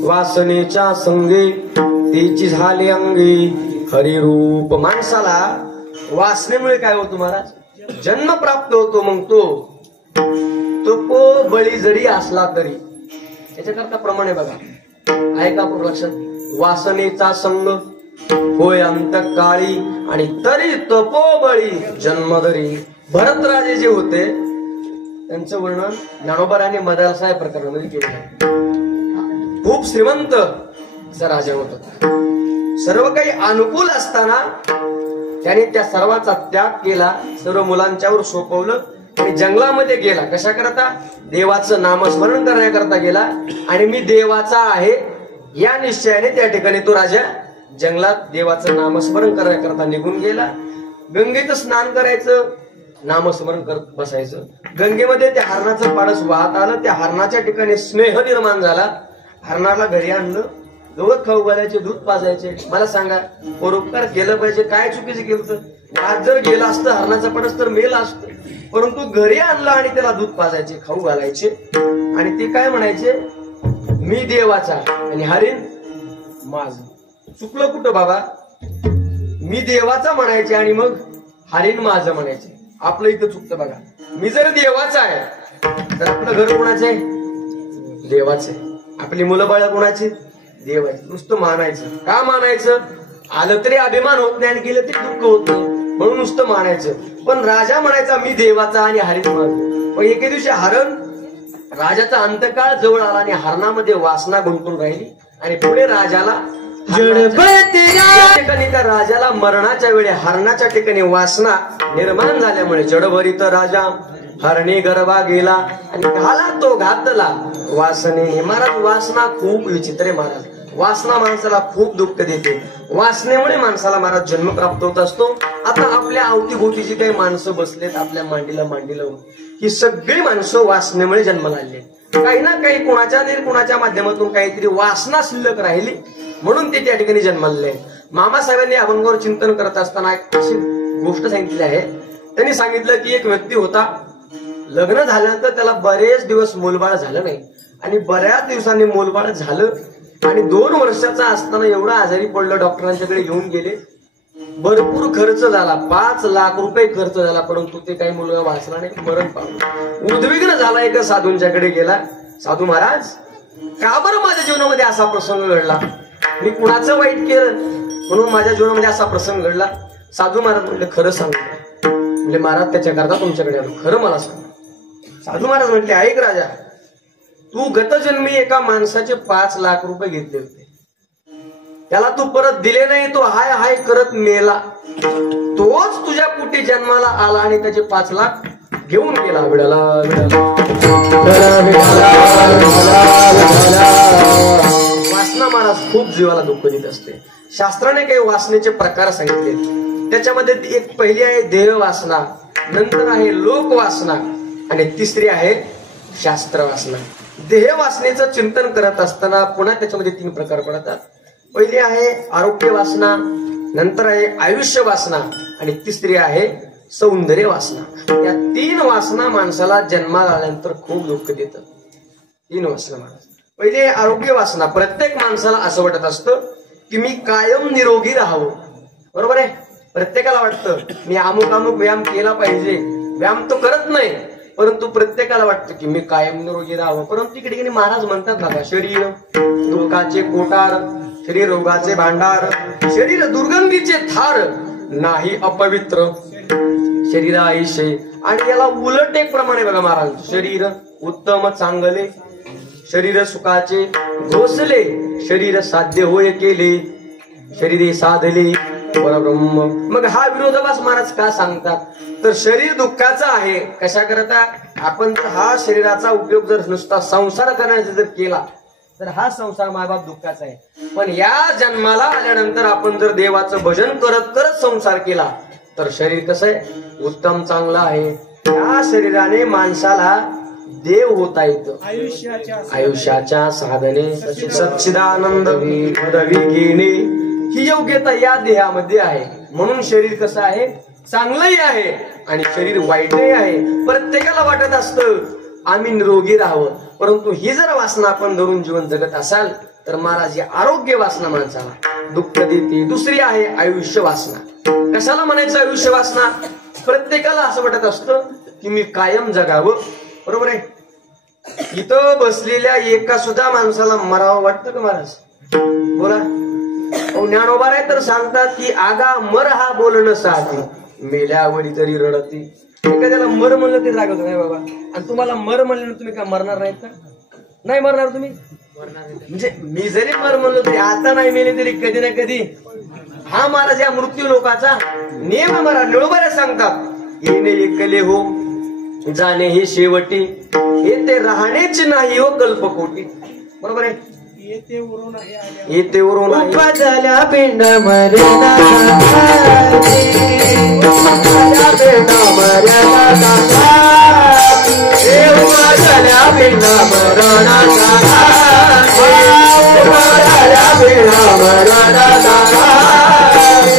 वासनेच्या संगे तिची झाली अंगी हरिरूप. माणसाला वासनेमुळे काय होतो महाराज? जन्म प्राप्त होतो. मग तो बळी जरी असला तरी त्याच्याकरता प्रमाणे बघा, ऐका लक्षात. वासनेचा संग होय अंतकाळी आणि तरी तपोबळी जन्मधरी. भरतराजे जे होते त्यांचं वर्णन ज्ञानोबाराने मदालसाहेब प्रकरणामध्ये केलं. खूप श्रीमंत असा राजा होता. सर्व काही अनुकूल असताना त्याने त्या सर्वाचा त्याग केला, सर्व मुलांच्यावर सोपवलं आणि जंगलामध्ये गेला. कशा करता? देवाचं नामस्मरण करण्याकरता गेला. आणि मी देवाचा आहे या निश्चयाने त्या ठिकाणी तो राजा जंगलात देवाचं नामस्मरण करता निघून गेला. गंगेचं स्नान करायचं, नामस्मरण करत बसायचं. गंगेमध्ये त्या हरणाचं पाडस वाहत आलं. त्या हरणाच्या ठिकाणी स्नेह निर्माण झाला. हरणाला घरी आणलं, गवत खाऊ घालायचे, दूध पाजायचे. मला सांगा, परोपकार केलं पाहिजे, काय चुकीचं केलं? आज जर गेला असतं हरणाचा पाडस तर मेला असतं. परंतु घरी आणलं आणि त्याला दूध पाजायचे, खाऊ घालायचे. आणि ते काय म्हणायचे, मी देवाचा आणि हरिण माझं. चुकलं कुठं बाबा? मी देवाचा म्हणायचे आणि मग हरिण माझं म्हणायचे. आपलं इथं चुकतं बघा. मी जर देवाचा आहे तर आपलं घर कोणाचं आहे? देवाचं आहे. आपली मुलं बाळ कोणाची? देवाची. नुसतं मानायचं. का मानायचं? आलं तरी अभिमान होत नाही आणि गेलं तरी दुःख होत नाही, म्हणून नुसतं मानायचं. पण राजा म्हणायचा मी देवाचा आणि हरिण माझं. पण एके दिवशी हरण राजाचा अंतकाळ जवळ आला आणि हरणामध्ये वासना गुंतून राहिली आणि पुढे राजाला ठिकाणी त्या राजाला मरणाच्या वेळी हरणाच्या ठिकाणी वासना निर्माण झाल्यामुळे जडभरीत राजा हरणी गर्भा गेला आणि घाला तो घातला वासने. महाराज, वासना खूप विचित्र आहे महाराज. वासना माणसाला खूप दुःख देते. वासनेमुळे माणसाला महाराज जन्म प्राप्त होत असतो. आता आपल्या अवतीभोवतीची काही माणसं बसलेत आपल्या मांडीला लावून, ही सगळी माणसं वासनेमुळे जन्माला आली. काही ना काही कुणाच्या माध्यमातून काहीतरी वासना शिल्लक राहिली म्हणून ते त्या ठिकाणी जन्माले. मामासाहेबांनी अभंगावर चिंतन करत असताना एक अशी गोष्ट सांगितली आहे. त्यांनी सांगितलं की एक व्यक्ती होता, लग्न झाल्यानंतर त्याला बरेच दिवस मूलबाळ झालं नाही आणि बऱ्याच दिवसांनी मूलबाळ झालं आणि 2 वर्षाचा असताना एवढा आजारी पडलं, डॉक्टरांच्याकडे घेऊन गेले. भरपूर खर्च झाला, 5 लाख रुपये खर्च झाला, परंतु ते काही मुलगा वाचला नाही, मरण पावलं. उद्विग्न झाला. एका साधूंच्याकडे गेला. साधू महाराज, का बरं माझ्या जीवनामध्ये असा प्रसंग घडला? मी कुणाचं वाईट केलं म्हणून माझ्या जीवनामध्ये असा प्रसंग घडला? साधू महाराज म्हटले, खरं सांगतो. म्हणजे महाराज त्याच्याकरता तुमच्याकडे आलो, खरं मला सांग. साधू महाराज म्हटले, ऐक राजा, तू गतजन्मी एका माणसाचे 5 लाख रुपये घेतले होते, त्याला तू परत दिले नाही, तो हाय हाय करत मेला. तोच तुझ्या कुटी जन्माला आला आणि त्याचे 5 लाख घेऊन गेला. वासना महाराज खूप जीवाला दुःख देत असते. शास्त्राने काही वासनेचे प्रकार सांगितले. त्याच्यामध्ये एक पहिली आहे देह वासना, नंतर आहे लोक वासना आणि तिसरी आहे शास्त्र वासना. देह वासनेचं चिंतन करत असताना पुन्हा त्याच्यामध्ये 3 प्रकार पडतात. पहिली आहे आरोग्य वासना, नंतर आहे आयुष्य वासना आणि तिसरी आहे सौंदर्य वासना. या 3 वासना माणसाला जन्माला आल्यानंतर खूप दुःख देतात. 3 वासना महाराज. पहिली आहे आरोग्य वासना. प्रत्येक माणसाला असं वाटत असतं की मी कायम निरोगी राहावं. बरोबर आहे? प्रत्येकाला वाटतं मी अमुक व्यायाम केला पाहिजे. व्यायाम तो करत नाही, परंतु प्रत्येकाला वाटतं की मी कायम निरोगी राहावं. परंतु इकडे महाराज म्हणतात बघा, शरीर दुःखाचे कोटार, शरीर रोगाचे भांडार, शरीर दुर्गंधीचे थार, नाही अपवित्र शरीर आयुष्य. आणि याला उलट एक प्रमाणे बघा महाराज, शरीर उत्तम चांगले, शरीर सुखाचे घोसले, शरीर साध्य होय केले, शरीरे साधले परब्रह्म. मग हा विरोधाभास महाराज का सांगतात? तर शरीर दुःखाचा आहे. कशा करता? आपण हा शरीराचा उपयोग जर नुसता संसार करण्याचा जर केला तर हा संसार मायबाप दुःखाचा आहे. पण या जन्माला आल्यानंतर आपण जर देवाचं भजन करत करत संसार केला तर शरीर कसं आहे? उत्तम चांगलं आहे. या शरीराने माणसाला देव होता येतं. आयुष्याच्या साधने सच्चिदानंद पदवी घेणे ही योग्यता या देहामध्ये आहे. म्हणून शरीर कसं आहे? चांगलंही आहे आणि शरीर वाईटही आहे. प्रत्येकाला वाटत असतं आम्ही निरोगी राहावं, परंतु ही जर वासना आपण धरून जीवन जगत असाल तर महाराज या आरोग्य वासना माणसाला दुःख देते. दुसरी आहे आयुष्य वासना. कशाला म्हणायचं आयुष्य वासना? प्रत्येकाला असं वाटत असतं की मी कायम जगावं. बरोबर आहे? इथं बसलेल्या एका सुद्धा माणसाला मरावं वाटतं का महाराज? बोला. ज्ञानोबा आहे तर सांगतात की आगा मर हा बोलणं साधी, मेल्यावरी तरी रडती. एखाद्याला मर म्हणलं तरी रागवत नाही बाबा. आणि तुम्हाला मर म्हणलं तुम्ही काय मरणार नाहीत का? नाही मरणार तुम्ही? म्हणजे मी जरी मर म्हणलो तरी आता नाही मेले तरी कधी ना कधी. हा महाराज या मृत्यू लोकाचा नियम महाराज निळोबाऱ्या सांगतात. येणे एकले हो, जाणे हे शेवटी, येथे राहणेच नाही हो कल्पकोटी. बरोबर आहे? येते उरून आहे आल्या येते वरून आहे. उपजल्या पिंड मर्यादा सांगाते, उपजल्या पिंड मर्यादा सांगाते, उपजल्या पिंड मर्यादा सांगाते, उपजल्या पिंड मर्यादा सांगाते,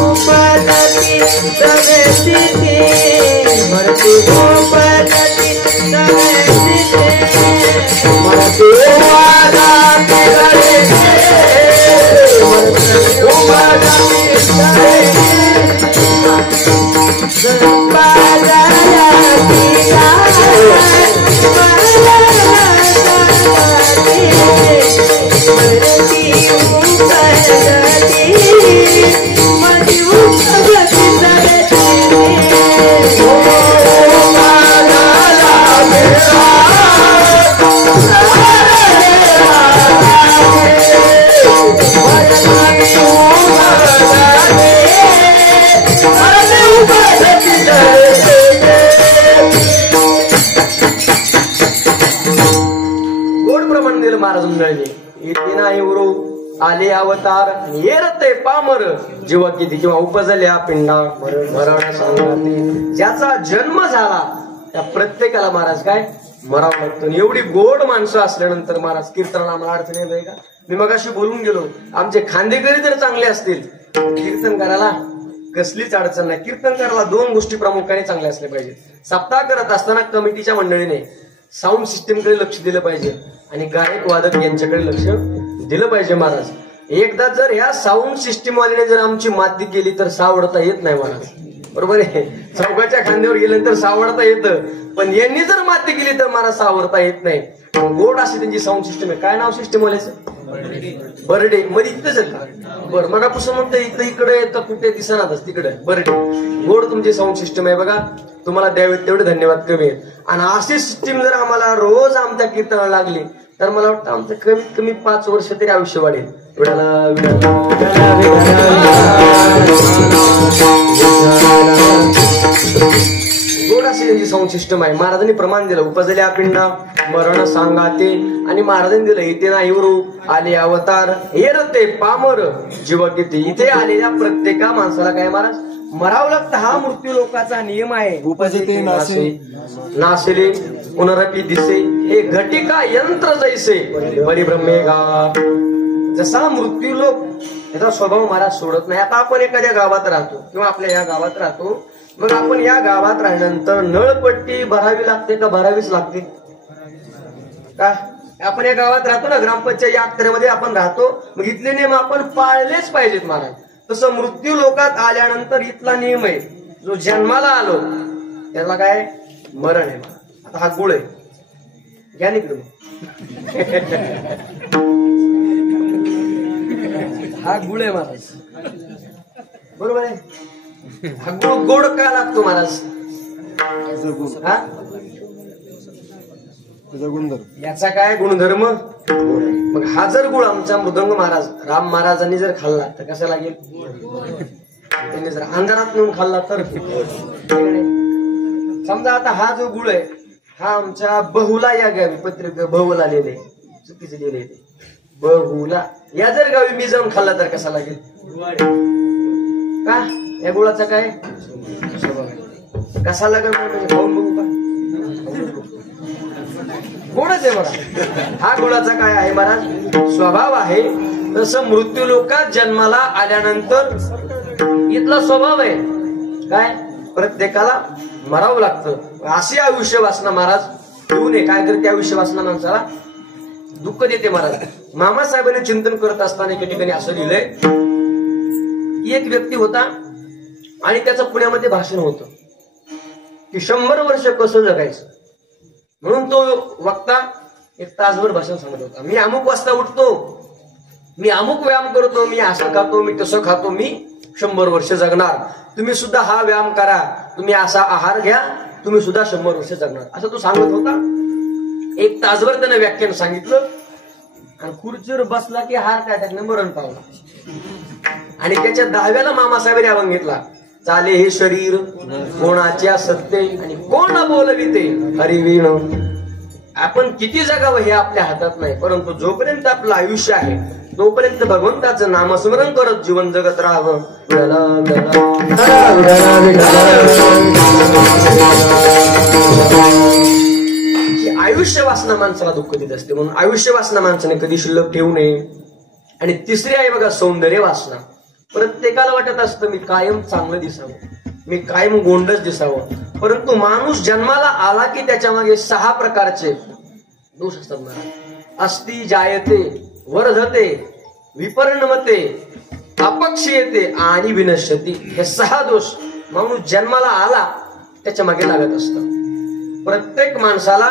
उपजती सगळ्याची मरती, उपजती सगळ्याची मरती वादाती गळे, वादाती गळे, बाजारातीला मरती उपजती मरती उपजती गोड प्रमाण दिलं महाराज मंडळी. येते नाही उरू आले अवतार, येरते पामर जीव किती किंवा उपजल्या पिंडा मरण सांगते. ज्याचा जन्म झाला त्या प्रत्येकाला महाराज काय मरावं लागतं. एवढी गोड माणसं असल्यानंतर महाराज कीर्तनाला आम्हाला अडचण येत का? मी मगाशी बोलून गेलो, आमचे खांदेकरी जर चांगले असतील कीर्तन करायला कसलीच अडचण नाही. कीर्तन करायला दोन गोष्टी प्रामुख्याने चांगल्या असल्या पाहिजेत. सप्ताह करत असताना कमिटीच्या मंडळीने साऊंड सिस्टीमकडे लक्ष दिलं पाहिजे आणि गायक वादक यांच्याकडे लक्ष दिलं पाहिजे महाराज. एकदा जर ह्या साऊंड सिस्टीम वाल्याने जर आमची माती केली तर सावडता येत नाही महाराज. बरोबर आहे. चौकाच्या खांद्यावर गेल्यानंतर सावडता येतं, पण यांनी जर माती केली तर मला सावरता येत नाही. गोड अशी त्यांची साऊंड सिस्टम आहे. काय नाव सिस्टम वाल्याचं? बर्डे. मध्ये इथंच आहे बरं. मगापासून म्हणतं इथं इकडे तर कुठे दिसणारच तिकडे बर्डे. गोड तुमची साऊंड सिस्टम आहे बघा. तुम्हाला द्यावेत तेवढे धन्यवाद कमी आहेत. आणि अशी सिस्टीम जर आम्हाला रोज आमच्या कीर्तनाला लागली तर मला वाटतं आमचं कमीत कमी 5 वर्ष तरी आयुष्य वाढेल. गोड अशी त्यांची साऊंड सिस्टम आहे. महाराजांनी प्रमाण दिलं उपजल्या पिंडा मरण सांगाते, आणि महाराजांनी दिलं इथे नाही उरू आले अवतार, येरते पामर जीव किती. इथे आलेल्या प्रत्येका माणसाला काय महाराज मरावं लागतं. हा मृत्यू लोकाचा नियम आहे. उपजते नासे नाशिले पुनरपी दिसे, हे घटिका यंत्र जैसे परिभ्रमे गा. जसा मृत्यू लोक याचा स्वभाव महाराज सोडत नाही. आता आपण एखाद्या गावात राहतो किंवा आपल्या या गावात राहतो, मग आपण या गावात राहिल्यानंतर नळपट्टी भरावी लागते का भरावीच लागते का? आपण या गावात राहतो ना, ग्रामपंचायत या अखत्यामध्ये आपण राहतो, मग इथले नियम आपण पाळलेच पाहिजेत महाराज. तसं मृत्यू लोकात आल्यानंतर इथला नियम आहे, जो जन्माला आलो त्याला काय मरण आहे. आता हा गुळ आहे, घ्या निकडून. हा गुळ आहे महाराज, बरोबर आहे. हा गुळ गोड का लागतो महाराज? हा याचा काय गुणधर्म? मग हा जर गुळ आमचा मृदंग महाराज राम महाराजांनी जर खाल्ला तर कसा लागेल? त्यांनी जर अंधारात नेऊन खाल्ला तर. समजा आता हा जो गुळ आहे हा आमच्या बहुला या गावी, पत्रिका बहुला लिहिले, चुकीचे लिहिले ते बहुला, या जर गावी मी जाऊन खाल्ला तर कसा लागेल? का या गुळाचा काय कसा लागेल? खाऊन बघू का? गोडच आहे बघा. हा गुळाचा काय आहे महाराज? स्वभाव आहे. तसं मृत्यू लोकात जन्माला आल्यानंतर इथला स्वभाव आहे काय? प्रत्येकाला मरावं लागतं. असे आयुष्य वासना महाराज येऊ नये. काय करते आयुष्य वासना माणसाला? दुःख देते महाराज. मामासाहेबांनी चिंतन करत असताना एका ठिकाणी असं लिहिलंय की एक व्यक्ती होता आणि त्याचं पुण्यामध्ये भाषण होतं की 100 वर्ष कसं जगायचं. म्हणून तो वक्ता 1 तासभर भाषण सांगत होता. मी अमुक वाजता उठतो, मी अमुक व्यायाम करतो, मी असं खातो, मी तसं खातो, मी 100 वर्ष जगणार. तुम्ही सुद्धा हा व्यायाम करा, तुम्ही असा आहार घ्या, तुम्ही सुद्धा 100 वर्ष जगणार, असं तो सांगत होता. 1 तासभर त्यानं व्याख्यान सांगितलं आणि खुर्चीवर बसला की हार काय टाकलं, मरण पावला. आणि त्याच्या 10व्याला मामासाहेबांनी अभंग घेतला. चाले हे शरीर कोणाच्या सत्ते आणि कोण बोलविते हरिवीण. आपण किती जगावं हे आपल्या हातात नाही, परंतु जोपर्यंत आपलं आयुष्य आहे तोपर्यंत भगवंताचं नामस्मरण करत जीवन जगत राहावं. आयुष्य वासना माणसाला दुःख देत असते, म्हणून आयुष्य वासना माणसाने कधी शिल्लक ठेवू नये. आणि तिसरी आहे बघा सौंदर्य वासना. प्रत्येकाला वाटत असतं मी कायम चांगलं दिसावं, मी कायम गोंडच दिसावं, परंतु माणूस जन्माला आला की त्याच्या मागे 6 प्रकारचे दोष असतात महाराज. अस्ति जायते, वर्धते, विपर्णमते, अपक्षीयते आणि विनश्यती. हे 6 दोष माणूस जन्माला आला त्याच्या मागे लागत असतात. प्रत्येक माणसाला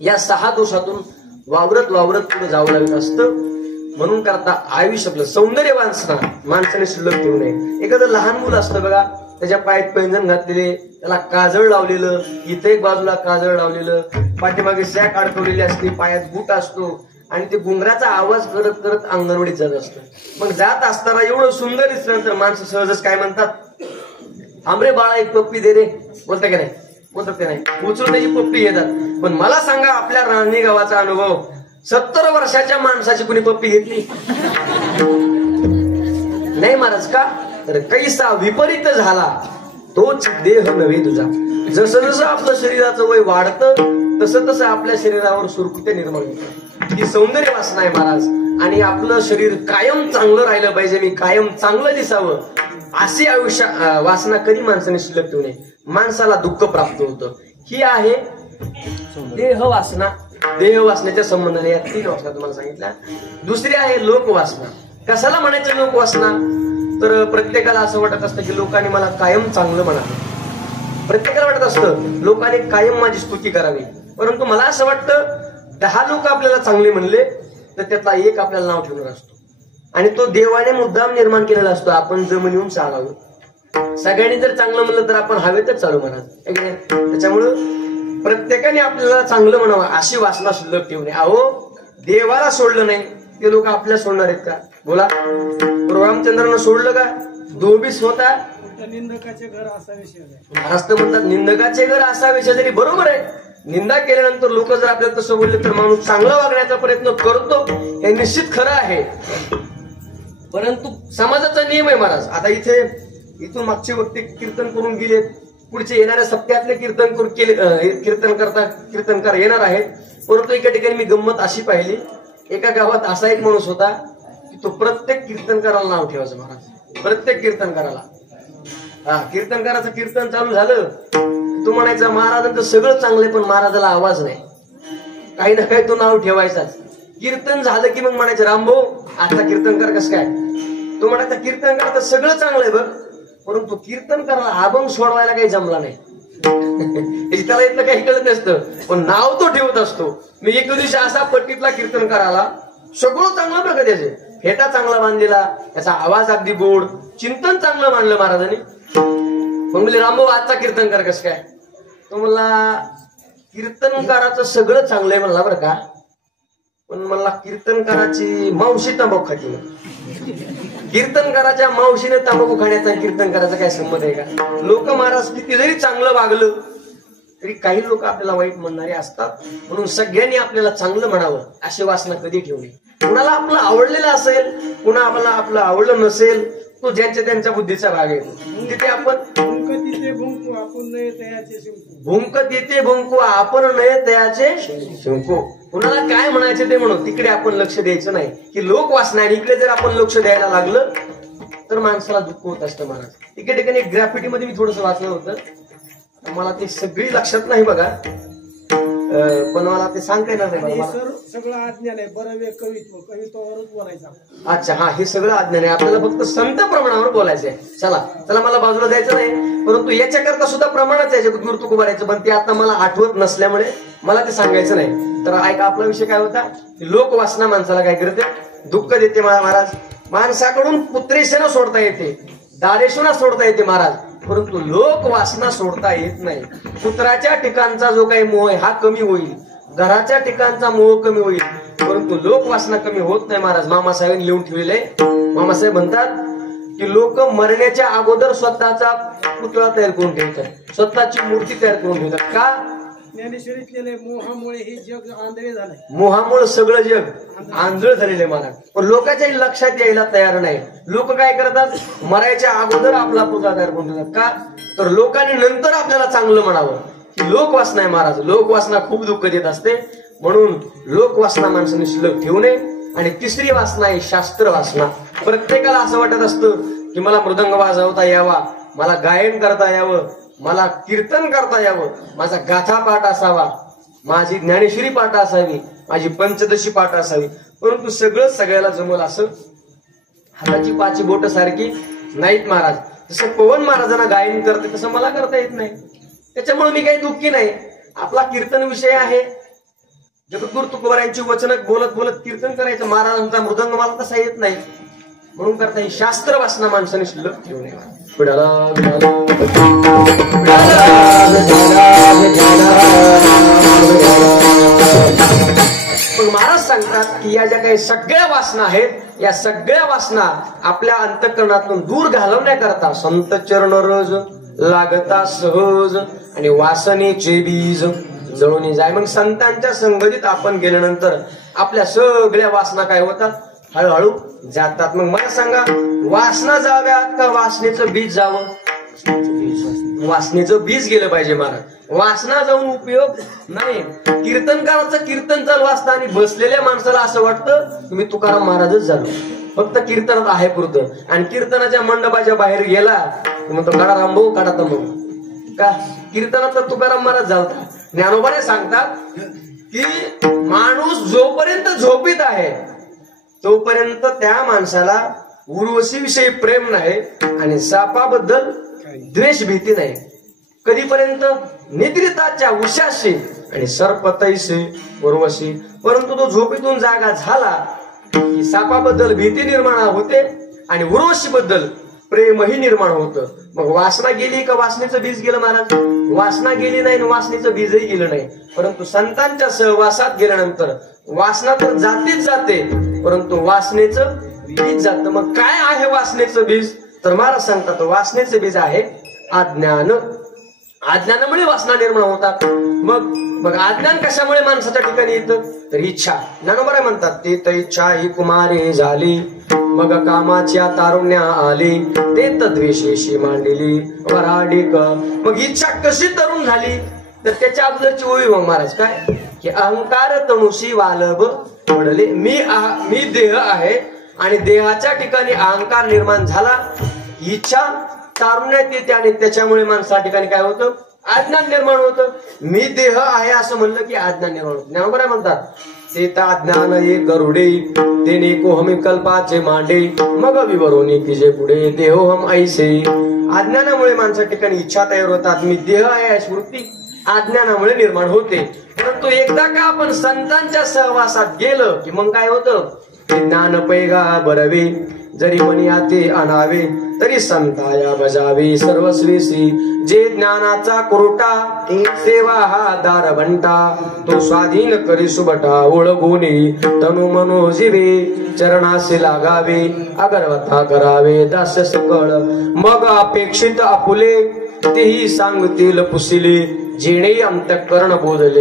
या 6 दोषातून वावरत वावरत पुढे जावं लागत असतं. म्हणून करता आयुष्य आपलं सौंदर्य वासना माणसाने शिल्लक ठेवू नये. एखादं लहान मुलं असतं बघा, त्याच्या पायात पैंजण घातलेले, त्याला काजळ लावलेलं, इथे एक बाजूला काजळ लावलेलं, पाठीमागे सॅक अडकवलेली असते, पायात बूट असतो आणि ते गुंगराचा आवाज करत करत अंगणवाडीत जात असतं. मग जात असताना एवढं सुंदर दिसल्यानंतर माणसं सहजच काय म्हणतात, आमरे बाळा एक पप्पी दे रे, बोलता की नाही, बोलतात ते नाही, उचलून त्याची पप्पी घेतात. पण मला सांगा आपल्या राणी गावाचा अनुभव, 70 वर्षाच्या माणसाची कुणी पप्पी घेतली नाही महाराज. का तर कैसा विपरीत झाला तोच देह नव्हे तुझा. जसं जसं आपलं शरीराचं वय वाढतं तसं तसं आपल्या शरीरावर सुरकुत्या निर्माण होतात. ही सौंदर्य वासना आहे महाराज. आणि आपलं शरीर कायम चांगलं राहिलं पाहिजे, मी कायम चांगलं दिसावं, अशी आयुष्य वासना कधी माणसाने शिल्लक ठेवू नये. माणसाला दुःख प्राप्त होतं. ही आहे देह वासना. देह वासनेच्या संबंधाने या 3 वासना तुम्हाला सांगितल्या. दुसरी आहे लोकवासना. कशाला म्हणायचं लोकवासना, तर प्रत्येकाला असं वाटत असतं की लोकांनी मला कायम चांगलं म्हणावं. प्रत्येकाला वाटत असतं लोकांनी कायम माझी स्तुती करावी. परंतु मला असं वाटतं 10 लोक आपल्याला चांगले म्हणले तर त्यातला एक आपल्याला नाव ठेवणार असतो, आणि तो देवाने मुद्दाम निर्माण केलेला असतो. आपण जमिनी येऊन चालावं. सगळ्यांनी जर चांगलं म्हणलं तर आपण हवेतच चालू महाराज. त्याच्यामुळं प्रत्येकाने आपल्याला चांगलं म्हणावं अशी वासना शिल्लक ठेवू नये. अहो देवाला सोडलं नाही ते लोक आपल्याला सोडणार आहेत का? बोला. रामचंद्रानं सोडलं का? धोबीस होता. निंदकाचे घर असा विषय आहे. महाराज तर म्हणतात निंदकाचे घर असा विषय जरी बरोबर आहे. निंदा केल्यानंतर लोक जर आपल्याला तसं बोलले तर माणूस चांगला वागण्याचा प्रयत्न करतो, हे निश्चित खरं आहे. परंतु समाजाचा नियम आहे महाराज. आता इथून मागचे व्यक्ती कीर्तन करून गेलेत, पुढचे येणाऱ्या सप्त्यातले कीर्तनकार येणार आहेत. परंतु एका ठिकाणी मी गंमत अशी पाहिली, एका गावात असा एक माणूस होता की तो प्रत्येक कीर्तनकाराला नाव ठेवायचा महाराज. प्रत्येक कीर्तनकाराला. कीर्तनकाराचं कीर्तन चालू झालं तो म्हणायचा महाराजांचं सगळं चांगलंय पण महाराजाला आवाज नाही. काही ना काही तो नाव ठेवायचाच. कीर्तन झालं की मग म्हणायचं रामभाऊ आता कीर्तनकार कसं काय. तो म्हणायचा कीर्तनकार सगळं चांगलंय बघ, परंतु कीर्तन करायला अभंग सोडवायला काही जमला नाही. त्याला इथलं काही कळत नसतं, पण नाव तो ठेवत असतो. मी एक दिवशी असा पट्टीतला कीर्तनकाराला सगळं चांगलं बघा, त्याचे फेटा चांगला बांधलेला, त्याचा आवाज अगदी गोड, चिंतन चांगलं मांडलं महाराजांनी. मग म्हणजे रामभाऊ आजचा कीर्तनकार कसं काय. तो मला कीर्तनकाराचं सगळं चांगलंय म्हणला बरं का, पण मला कीर्तनकाराची मावशी तंबाखू खाती. कीर्तनकाराच्या मावशीने तंबाखू खाण्याचा कीर्तनकाराचा काय संबंध आहे का. लोक महाराज किती जरी चांगलं वागलं तरी काही लोक आपल्याला वाईट म्हणणारे असतात. म्हणून सगळ्यांनी आपल्याला चांगलं म्हणावं अशी वासना कधी ठेवू नये. कुणाला आपलं आवडलेलं असेल, कुणा आपलं आवडलं नसेल, तो ज्यांच्या त्यांच्या बुद्धीचा भाग आहे. तिथे आपण भुंक तिथे भुंकू आपण नये तयाचे शिंकू. भुंक तिथे भुंकू आपण नये तयाचे शिंकू. कुणाला काय म्हणायचे ते म्हणून तिकडे आपण लक्ष द्यायचं नाही. की लोक वासना आणि इकडे जर आपण लक्ष द्यायला लागलं तर माणसाला दुःख होत असतं महाराज. एके ठिकाणी ग्रॅफिटीमध्ये मी थोडंसं वाचलं होतं, मला ते सगळी लक्षात नाही बघा, पण मला ते सांगता येणार नाही. सगळं अज्ञान आहे. बरं वे कवित्वावरच बोलायचं. अच्छा, हा, हे सगळं अज्ञान आहे. आपल्याला फक्त संत प्रमाणावर बोलायचं आहे. चला मला बाजूला द्यायचं नाही, परंतु याच्याकरता सुद्धा प्रमाणच आहे गुरुतुक उभारायचं, पण ते आता मला आठवत नसल्यामुळे मला ते सांगायचं नाही. तर ऐका, आपला विषय काय होता, लोकवासना माणसाला काय करते, दुःख देते महाराज. माणसाकडून पुत्रेशना सोडता येते, दारेशना सोडता येते महाराज, परंतु लोकवासना सोडता येत नाही. पुत्राच्या ठिकाणचा जो काही मोह आहे हा कमी होईल, घराच्या ठिकाणचा मोह कमी होईल, परंतु लोकवासना कमी होत नाही महाराज. मामासाहेबांनी लिहून ठेवलेलं आहे. मामासाहेब म्हणतात की लोक मरण्याच्या अगोदर स्वतःचा पुतळा तयार करून ठेवतात, स्वतःची मूर्ती तयार करून ठेवतात. का? ज्ञानेश्वरीतले मोहामुळे हे जग आंधळे झालंय. मोहामुळे सगळं जग आंधळ झालेले महाराज. पण लोकांच्या लक्षात यायला तयार नाही. लोक काय करतात, मरायच्या अगोदर आपला पुतळा तयार करून ठेवतात. का तर लोकांनी नंतर आपल्याला चांगलं म्हणावं. ही लोकवासना आहे महाराज. लोकवासना खूप दुःख देत असते. म्हणून लोकवासना माणसाने शिल्लक ठेवू नये. आणि तिसरी वासना आहे शास्त्र वासना. प्रत्येकाला असं वाटत असतं की मला मृदंग वाजवता यावा, मला गायन करता यावं, मला कीर्तन करता यावं, माझा गाथा पाठ असावा, माझी ज्ञानेश्वरी पाठ असावी, माझी पंचदशी पाठ असावी. परंतु सगळं सगळ्याला जमल असं हाताची पाची बोट सारखी नाहीत महाराज. जसं पवन महाराजांना गायन करते तसं मला करता येत नाही. त्याच्यामुळे मी काही दुःखी नाही. आपला कीर्तन विषय आहे. जगद्गुरु तुकोबारायांची वचन बोलत बोलत कीर्तन करायचं. महाराजांचा मृदंग मला तसा येत नाही. म्हणून करता ही शास्त्र वासना माणसाने शिल्लक ठेवू नये. पण महाराज सांगतात की या ज्या काही सगळ्या वासना आहेत, या सगळ्या वासना आपल्या अंतःकरणातून दूर घालवण्याकरता संत चरण रज लागता सहज आणि वासनेचे बीज जळून जाय. मग संतांच्या संगतीत आपण गेल्यानंतर आपल्या सगळ्या वासना काय होतात, हळूहळू जातात. मग मला सांगा, वासना जाव्यात का वासनेचं बीज जावं? वासनेचं बीज गेलं पाहिजे महाराज. वासना जाऊन उपयोग नाही. कीर्तनकाराचं कीर्तन चालू असतं आणि बसलेल्या माणसाला असं वाटतं तुम्ही तुकाराम महाराजच झालो. फक्त कीर्तनात आहे पुरतं. आणि कीर्तनाच्या मंडपाच्या बाहेर गेला म्हणतो काढा रामभाऊ काढा तंबाखू. का कीर्तनात तर तुकाराम महाराज झालता. ज्ञानोबाने सांगतात की माणूस जोपर्यंत झोपीत आहे तोपर्यंत त्या माणसाला उर्वशीविषयी प्रेम नाही आणि सापाबद्दल द्वेष भीती नाही. कधीपर्यंत निद्रिताच्या उशाशी आणि सर्पतैसी उर्वशी. परंतु तो झोपेतून जागा झाला की सापाबद्दल भीती निर्माण होते आणि उर्वशीबद्दल प्रेमही निर्माण होतं. मग वासना गेली का वासनेचं बीज गेलं महाराज? वासना गेली नाही आणि वासनेचं बीजही गेलं नाही. परंतु संतांच्या सहवासात गेल्यानंतर वासना तर जातीच जाते, परंतु वासनेचं बीज जातं. मग काय आहे वासनेचं बीज? तर महाराज सांगतात वासनेचं बीज आहे अज्ञान. अज्ञानामुळे वासना निर्माण होतात. मग अज्ञान कशामुळे माणसाच्या ठिकाणी येतं? तर इच्छा. ज्ञानोबा म्हणतात ते तर इच्छा ही कुमारी झाली, मग कामाच्या तारुण्या आली, ते तद्वेषेशी मांडली वराडिक. मग इच्छा कशी तरुण झाली? तर त्याच्या अगोदरची ओळी मग महाराज काय की अहंकार तनुशी वालभ पडले. मी देह आहे आणि देहाच्या ठिकाणी अहंकार निर्माण झाला. इच्छा तारुण्यात येते आणि त्याच्यामुळे माणसा ठिकाणी काय होतं? अज्ञान निर्माण होतं. मी देह आहे असं म्हणलं की अज्ञान निर्माण होतं. ज्ञानोबा म्हणतात ते अज्ञान ये गरुडे तेने को हमी कल्पाचे मांडे, मग विवरोनी किजे पुढे देहो हम ऐसे. अज्ञानामुळे माणसा ठिकाणी इच्छा तयार होतात. मी देह आहे स्मृती अज्ञानामुळे निर्माण होते. परंतु एकदा का आपण संतांच्या सहवासात गेलं की मग काय होतं? ज्ञान पैगा बरवे जरी मनी आते आणावे, तरी संताया बजावे सर्वस्वीसी. जे ज्ञानाचा कुरटा सेवा हा दार बनता, तो स्वाधीन करी सुबटा ओळगुनी तनु मनो जीवे चरणासे लागावे अगरवता करावे दास्य सकळ. मग अपेक्षित आपुले तेही सांगतील पुसिले, जेणे अंतःकरण बोधले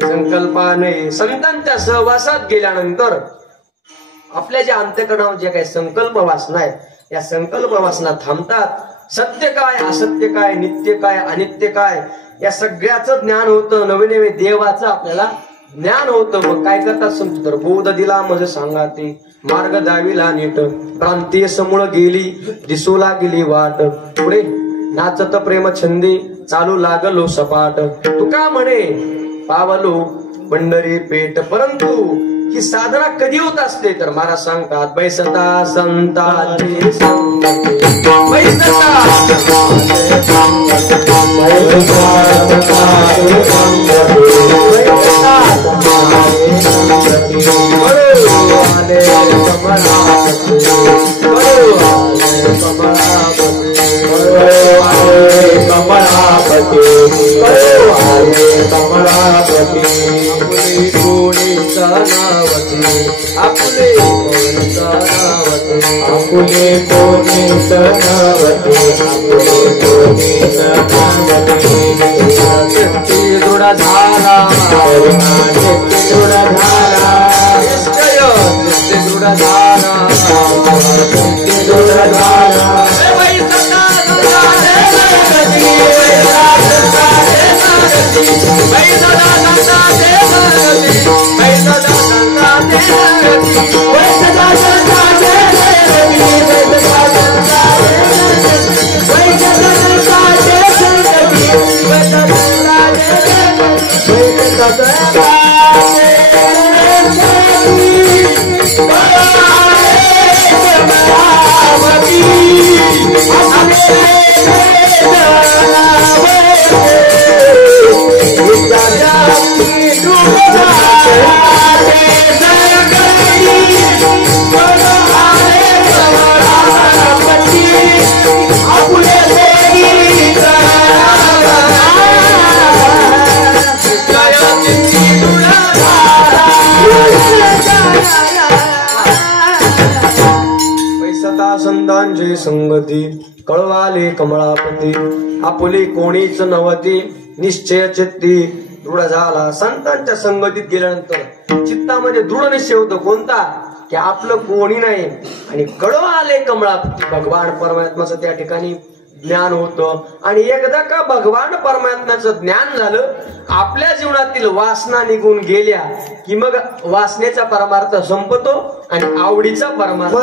संकल्पाने. संतांच्या सहवासात गेल्यानंतर आपल्या ज्या अंतःकरणावर ज्या काही संकल्प वासना आहेत, या संकल्प वासना थांबतात. सत्य काय असत्य काय, नित्य काय अनित्य काय, या सगळ्याचं ज्ञान होतं. नवे नवे देवाचं आपल्याला ज्ञान होतं. मग काय करतात संत? तर बोध दिला मज सांगा ते, मार्ग दाविला नीट, प्रांतीय समूळ गेली दिसू लागली वाट. पुढे नाचत प्रेम छंदी चालू लागलो सपाट. तुका म्हणे पावलो पंढरी पेट. परंतु ही साधना कधी होत असते? तर महाराज सांगतात बैसता संताची संगती, बैसता आपुले कोणी सनावते, आपुले कोणी सनावते. झाला चित्त दृढ झाला निश्चय चित्त दृढ झाला चित्त दृढ झाला संतांची संगती कळवाले कमळापती आपुली कोणीच नवती निश्चय चित्ती दृढ झाला. संतांच्या संगतीत गेल्यानंतर चित्तामध्ये दृढ निश्चय होतो कोणता की आपलं कोणी नाही आणि कळवाले कमळापती भगवान परमात्म्याचं त्या ठिकाणी ज्ञान होतं. आणि एकदा का भगवान परमात्म्याचं ज्ञान झालं आपल्या जीवनातील वासना निघून गेल्या की मग वासनेचा परमार्थ संपतो आणि आवडीचा परमार्थ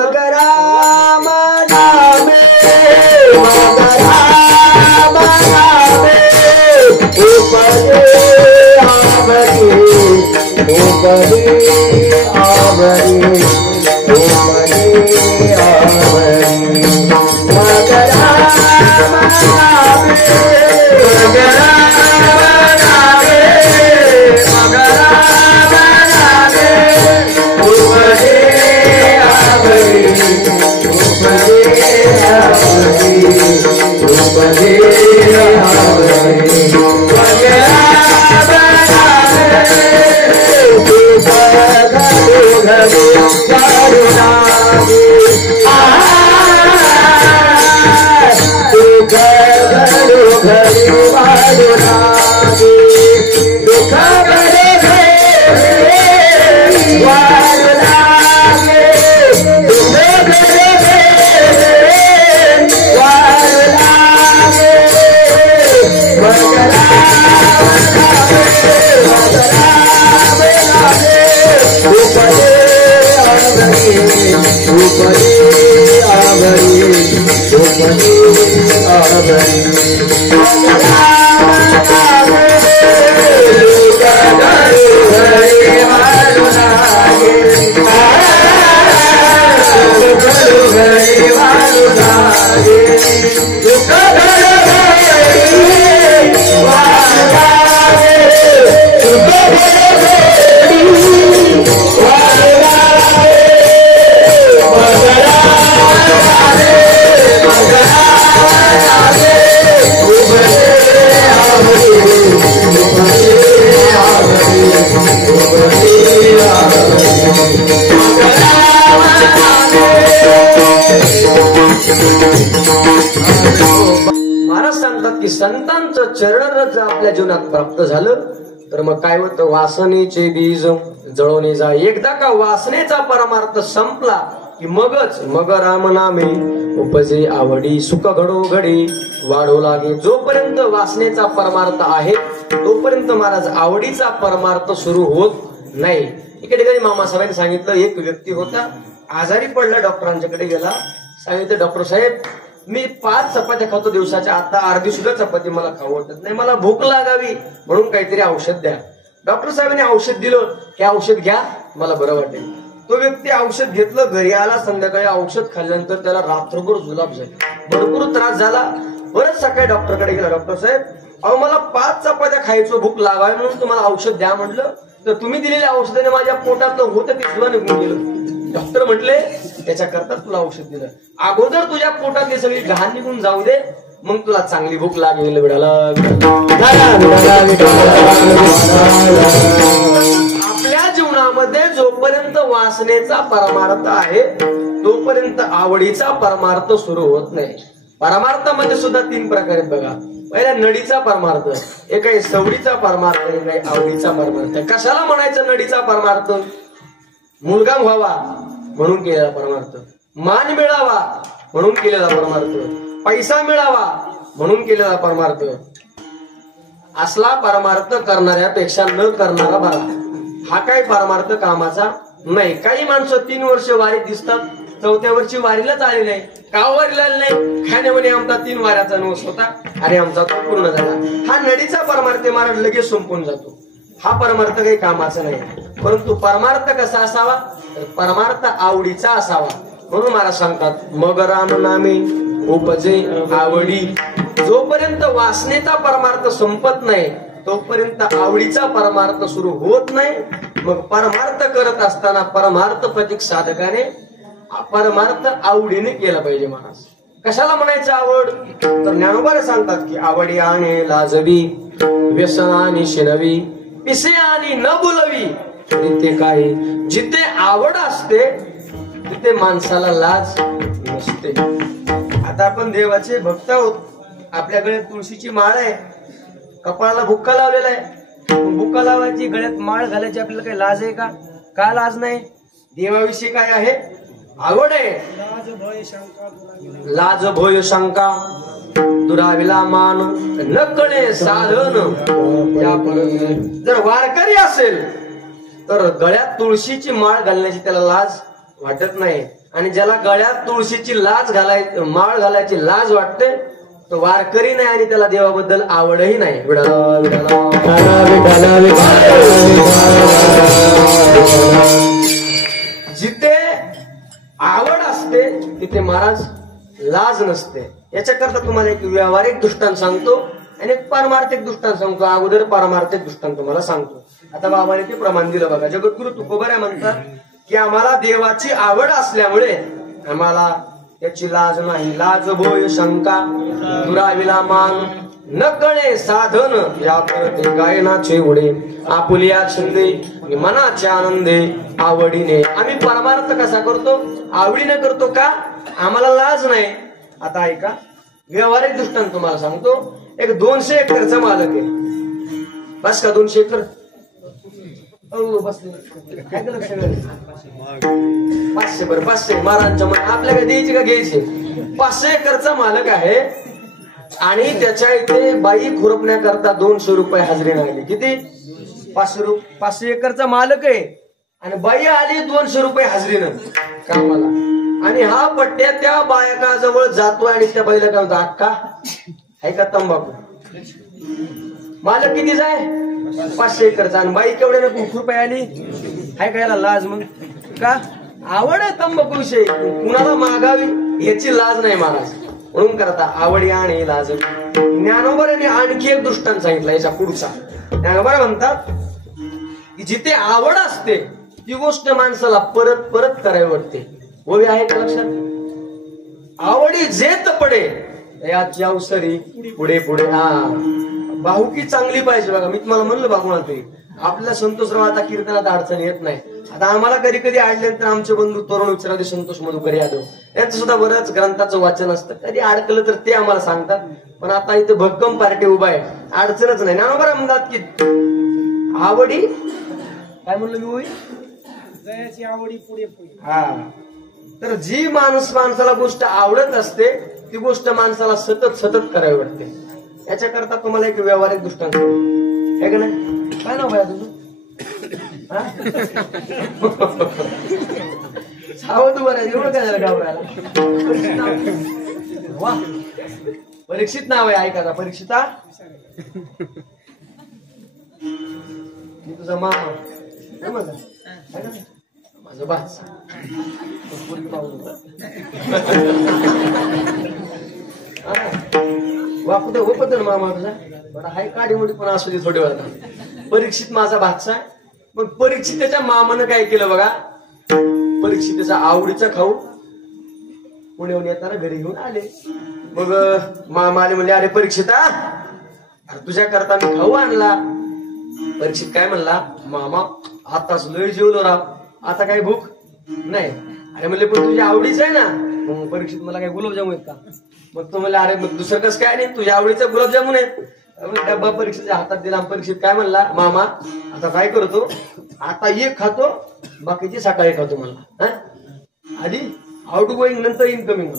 महाराज सांगतात की संतांचं चरण जर आपल्या जीवनात प्राप्त झालं तर मग काय होतं वासनेचे बीज जळवणे जा. एकदा का वासनेचा परमार्थ संपला की मगच मग राम नामे उपजे आवडी सुख घडो घडी वाढू लागे. जोपर्यंत वासनेचा परमार्थ आहे तोपर्यंत महाराज आवडीचा परमार्थ सुरू होत नाही. एके ठिकाणी मामासाहेबांनी सांगितलं एक व्यक्ती होता आजारी पडला डॉक्टरांच्याकडे गेला. सांगितलं डॉक्टर साहेब मी 5 चपात्या खातो दिवसाच्या आता अर्धी सुद्धा चपाती मला खाऊ वाटत नाही मला भूक लागावी म्हणून काहीतरी औषध द्या. डॉक्टर साहेबांनी औषध दिलं हे औषध घ्या मला बरं वाटेल. तो व्यक्ती औषध घेतलं घरी आला संध्याकाळी औषध खाल्ल्यानंतर त्याला रात्रभर जुलाब झाली भरपूर त्रास झाला. परत सकाळी डॉक्टरकडे गेला. डॉक्टर साहेब अहो मला 5 चपात्या खायचो भूक लागावी म्हणून तुम्हाला औषध द्या म्हटलं तर तुम्ही दिलेल्या औषधाने माझ्या पोटातलं होतं ते सुद्धा निघून गेलं. डॉक्टर म्हटले त्याच्याकरता तुला औषध दिलं अगोदर तुझ्या पोटातली सगळी घाण निघून जाऊ दे मग तुला चांगली भूक लागेल. आपल्या जीवनामध्ये जोपर्यंत वासनेचा परमार्थ आहे तोपर्यंत आवडीचा परमार्थ सुरू होत नाही. परमार्थामध्ये सुद्धा 3 प्रकार आहेत बघा. पहिला नडीचा परमार्थ, एक आहे सवडीचा परमार्थ, एक आहे आवडीचा परमार्थ. कशाला म्हणायचं नडीचा परमार्थ? मुलगा व्हावा म्हणून केलेला परमार्थ, मान मिळावा म्हणून केलेला परमार्थ, पैसा मिळावा म्हणून केलेला परमार्थ. असला परमार्थ करणाऱ्यापेक्षा न करणारा बरा. हा काय परमार्थ कामाचा नाही. काही माणसं 3 वर्ष वारीत दिसतात, 4थ्या वर्षी वारीलाच आले नाही. का वारीला आले नाही? खाणे म्हणे आमचा 3 वाऱ्याचा नवस होता, अरे आमचा तो पूर्ण झाला. हा नडीचा परमार्थ महाराज लगेच संपून जातो. हा परमार्थ काही कामाचा नाही. परंतु परमार्थ कसा असावा? तर परमार्थ आवडीचा असावा. म्हणून मला सांगतात मग राम नामे उपजे आवडी. जोपर्यंत वासनेचा परमार्थ संपत नाही तोपर्यंत आवडीचा परमार्थ सुरू होत नाही. मग परमार्थ करत असताना परमार्थ प्रतीक साधकाने परमार्थ आवडीने केला पाहिजे. महाराज कशाला म्हणायचं आवड? तर ज्ञानोबा सांगतात की आवडी आणि लाजवी, व्यसनानी शिनवी, पिसे आणि न बोलवी. तिथे काही जिथे आवड असते तिथे माणसाला लाज नसते. आता आपण देवाचे भक्त आहोत, आपल्याकडे तुळशीची माळ आहे, कपाळाला बुक्का लावलेला आहे. बुक्का लावायची, गळ्यात माळ घालायची, आपल्याला काही लाज आहे का? का लाज नाही? देवाविषयी काय आहे? आवड आहे. लाज भय शंका दुराविला मान नकळे साधन. जर वारकरी असेल तर गळ्यात तुळशीची माळ घालण्याची त्याला लाज वाटत नाही. आणि ज्याला गळ्यात तुळशीची माळ घालायची लाज वाटते तो वारकरी नाही आणि त्याला देवाबद्दल आवडही नाही. जिथे आवड असते तिथे महाराज लाज नसते. याच्याकरता तुम्हाला एक व्यावहारिक दृष्टांत सांगतो आणि एक पारमार्थिक दृष्टांत सांगतो. अगोदर पारमार्थिक दृष्टांत तुम्हाला सांगतो. आता बाबाने ते प्रमाण दिलं बघा. जगद्गुरु तुकोबा म्हणतात की आम्हाला देवाची आवड असल्यामुळे आम्हाला त्याची लाज नाही. लाज भोय शंका दुराविला मान नकळे साधन या परते गायनाचे उडे आपुलिया छंदे मनाच्या आनंदे आवडीने. आम्ही परमार्थ कसा करतो? आवडीने करतो. का? आम्हाला लाज नाही. आता ऐका व्यावहारिक दृष्टांत तुम्हाला सांगतो. एक 200 एकरचा मालक आहे. बस का 200 एकर? बस 500 बरं 500 महाराजांच्या मन आपल्याकडे द्यायची का घ्यायची? 500 एकरचा मालक आहे आणि त्याच्या इथे बाई खुरपण्याकरता 200 रुपये हजेरी लागली. किती? 500 एकरचा मालक आहे आणि बाई आली 200 रुपये हजेरीनं कामाला. आणि हा पट्ट्या त्या बायकाजवळ जातोय आणि त्या बाईला काय होतं? अक्का आहे का तंबाखू? मालक कितीच आहे? 500 एकरचा आणि बाई केवढ्याला 200 रुपये आली. आहे का याला लाज? मग का? आवड आहे तंबाखू विषयी, कुणाला मागावी याची लाज नाही महाराज. म्हणून करता आवडी आणि लाज. ज्ञानोबाने आणखी एक दृष्टांत सांगितलं याच्या पुढचा. ज्ञानोबा म्हणतात की जिथे आवड असते ती गोष्ट माणसाला परत परत करावी वाटते. ओवी आहे का लक्षात? आवडी जेत पडे याची अवसरी पुढे पुढे. हा भाऊकी चांगली पाहिजे बघा. मी तुम्हाला म्हणलं बाबा तरी आपल्या संतोषराव आता कीर्तनात अडचण येत नाही. आता आम्हाला कधी कधी अडल्यानंतर आमचे बंधू तरुण विचारते संतोष मधुकर यादव यांचं सुद्धा बरंच ग्रंथाचं वाचन असतं. कधी अडकलं तर ते आम्हाला सांगतात. पण आता इथे भक्कम पार्टी उभा आहे, अडचणच नाही. ना बरं म्हणतात की आवडी काय म्हणलं मी? जयाची आवडी पुढे पुढे. हा तर जी माणसाला गोष्ट आवडत असते ती गोष्ट माणसाला सतत सतत करावी वाटते. याच्याकरता तुम्हाला एक व्यावहारिक दृष्टांत आहे का नाही? काय नाव आहे तुझं? सावध बरं एवढं काय झालं गावराला? वा परीक्षित नाव आहे. ऐका परीक्षिता. मी तुझा मामा माझं बाच वापू हो पद्धत मामा तुझा बडा हाय काडी मोठी पण असू दे थोडी वेळा. परीक्षित माझा भातसा. मग परीक्षितेच्या मामानं काय केलं बघा? परीक्षितेचा आवडीचा खाऊ पुण्याहून येताना घरी घेऊन आले. मग मामा आले म्हणले अरे परीक्षिता तुझ्या करता मी खाऊ आणला. परीक्षित काय म्हणला? मामा आताच लय जेवलो राव, आता काही भूक नाही. अरे म्हणले पण तुझ्या आवडीच आहे ना. मग परीक्षेत मला काय गुलाबजामुन आहेत का? मग तो मला अरे मग दुसरं कसं काय नाही, तुझ्या आवडीचं गुलाबजामुन आहेत. डब्बा परीक्षेच्या हातात दिला. परीक्षेत काय म्हणला, मामा आता काय करतो, आता एक खातो बाकीचे सकाळी खातो म्हणला. आधी आउट गोईंग नंतर इनकमिंग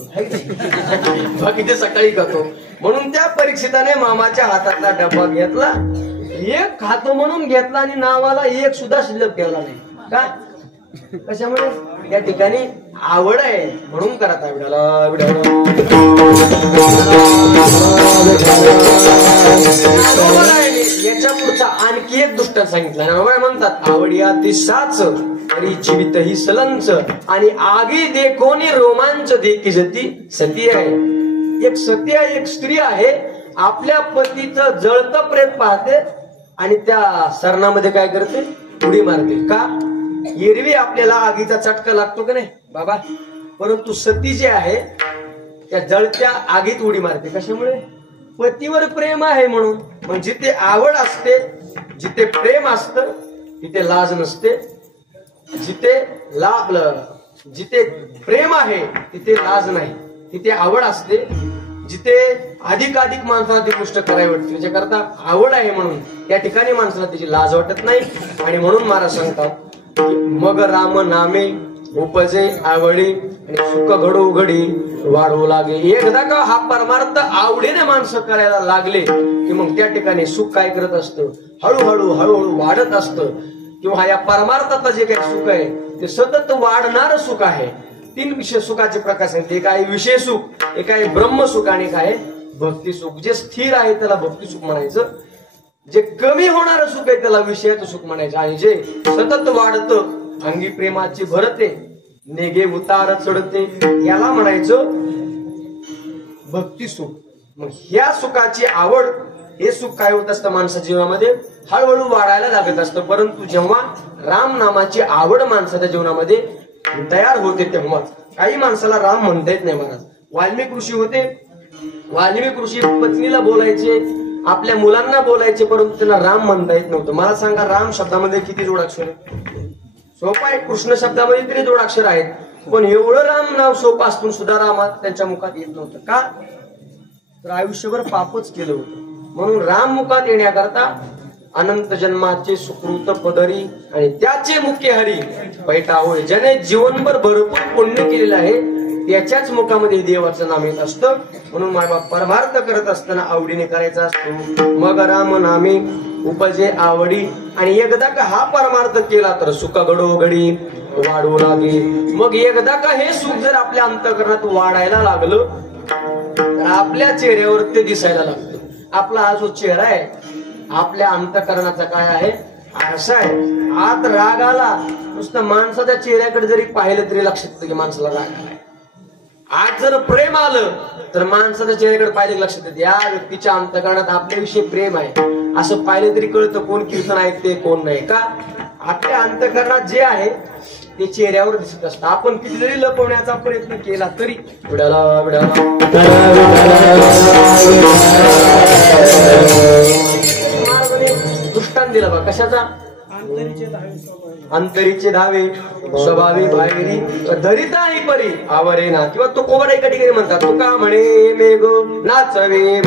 बाकीचे सकाळी खातो. म्हणून त्या परीक्षिताने मामाच्या हातातला डब्बा घेतला, एक खातो म्हणून घेतला आणि नावाला एक सुद्धा शिल्लक ठेवला नाही. का? कशामुळे? त्या ठिकाणी आवड आहे म्हणून करत आहे. याच्या पुढचा आणखी एक दृष्टांत सांगितला. म्हणतात आवडिया ती साच तरी जीवित ही सलंच आणि आगी देखोनी रोमांच देखी जती सती आहे. एक सती आहे, एक स्त्री आहे, आपल्या पतीचं जळतं प्रेत पाहते आणि त्या सरणामध्ये काय करते, उडी मारते. का? एरवी आपल्याला आगीचा चटका लागतो का नाही बाबा, परंतु सती जी आहे त्या जळत्या आगीत उडी मारते. कशामुळे? पतीवर प्रेम आहे म्हणून. मग जिथे आवड असते, जिथे प्रेम असतं तिथे लाज नसते. जिथे प्रेम आहे तिथे लाज नाही, तिथे आवड असते. जिथे अधिकाधिक माणसाला ती गोष्ट करावी वाटते, त्याच्याकरता आवड आहे म्हणून त्या ठिकाणी माणसाला त्याची लाज वाटत नाही. आणि म्हणून महाराज सांगतात मग राम नामे उपजे आवडी आणि सुख घडो घडी वाढवू लागे. एकदा का हा परमार्थ आवडीने माणसं करायला लागले की मग त्या ठिकाणी सुख काय करत असतं, हळूहळू हळूहळू वाढत असतं. किंवा या परमार्थाचं जे काही सुख आहे ते सतत वाढणारं सुख आहे. 3 विषय सुखाचे प्रकार सांगितले. एक आहे विषय सुख, एक आहे ब्रह्मसुख आणि एक आहे भक्ती सुख. जे स्थिर आहे त्याला भक्ती सुख म्हणायचं, जे कमी होणारं सुख आहे त्याला विषयाचं सुख म्हणायचं, आणि जे सतत वाढतं अंगी प्रेमाची भरते नेगे उतार चढते याला म्हणायचं भक्ती सुख. मग ह्या सुखाची आवड, हे सुख काय होत असतं माणसाच्या जीवनामध्ये हळूहळू वाढायला लागत असतं. परंतु जेव्हा राम नामाची आवड माणसाच्या जीवनामध्ये तयार होते तेव्हा काही माणसाला राम म्हणता येत नाही. महाराज वाल्मिक ऋषी होते, वाल्मिक ऋषी पत्नीला बोलायचे, आपल्या मुलांना बोलायचे, परंतु त्यांना राम म्हणता येत नव्हतं. मला सांगा राम शब्दामध्ये किती जोडाक्षर आहे? सोपा आहे. कृष्ण शब्दामध्ये तरी जोडाक्षर आहेत, पण एवढं राम नाव सोपं असून सुद्धा रामात त्यांच्या मुखात येत नव्हतं. का? तर आयुष्यभर पापच केलं होतं. म्हणून राम मुखात येण्याकरता अनंत जन्माचे सुकृत पदरी आणि त्याचे मुख्य हरी पैठा होय. ज्याने जीवनभर भरपूर पुण्य केलेलं आहे त्याच्याच मुखामध्ये देवाचं नाम येत असतं. म्हणून मायबाप परमार्थ करत असताना आवडीने करायचा असतो. मग राम नामे उपजे आवडी आणि एकदा का हा परमार्थ केला तर सुख घडो घडी वाढवू लागे. मग एकदा का हे सुख जर आपल्या अंतःकरणात वाढायला लागलं तर आपल्या चेहऱ्यावर ते दिसायला लागतं. आपला हा जो चेहरा आहे आपल्या अंतःकरणाचा काय आहे, आरसा आहे. आत राग आला, नुसतं माणसाच्या चेहऱ्याकडे जरी पाहिलं तरी लक्षात येतं की माणसाला राग आलाय. आज जर प्रेम आलं तर माणसाच्या चेहऱ्याकडे पाहिलं लक्षात येते या व्यक्तीच्या अंतःकरणात आपल्याविषयी प्रेम आहे. असं पाहिलं तरी कळतं कोण कीर्तन ऐकते कोण नाही. का? आपल्या अंतःकरणात जे आहे ते चेहऱ्यावर दिसत असतं. आपण किती जरी लपवण्याचा प्रयत्न केला तरी दृष्टांत दिला बा कशाचा? अंतरीचे धावे स्वभावी बाहेरी धरिताही परी आवरे ना. किंवा तो कोबडा एका ठिकाणी म्हणतात तो का म्हणे मेघ नाचवे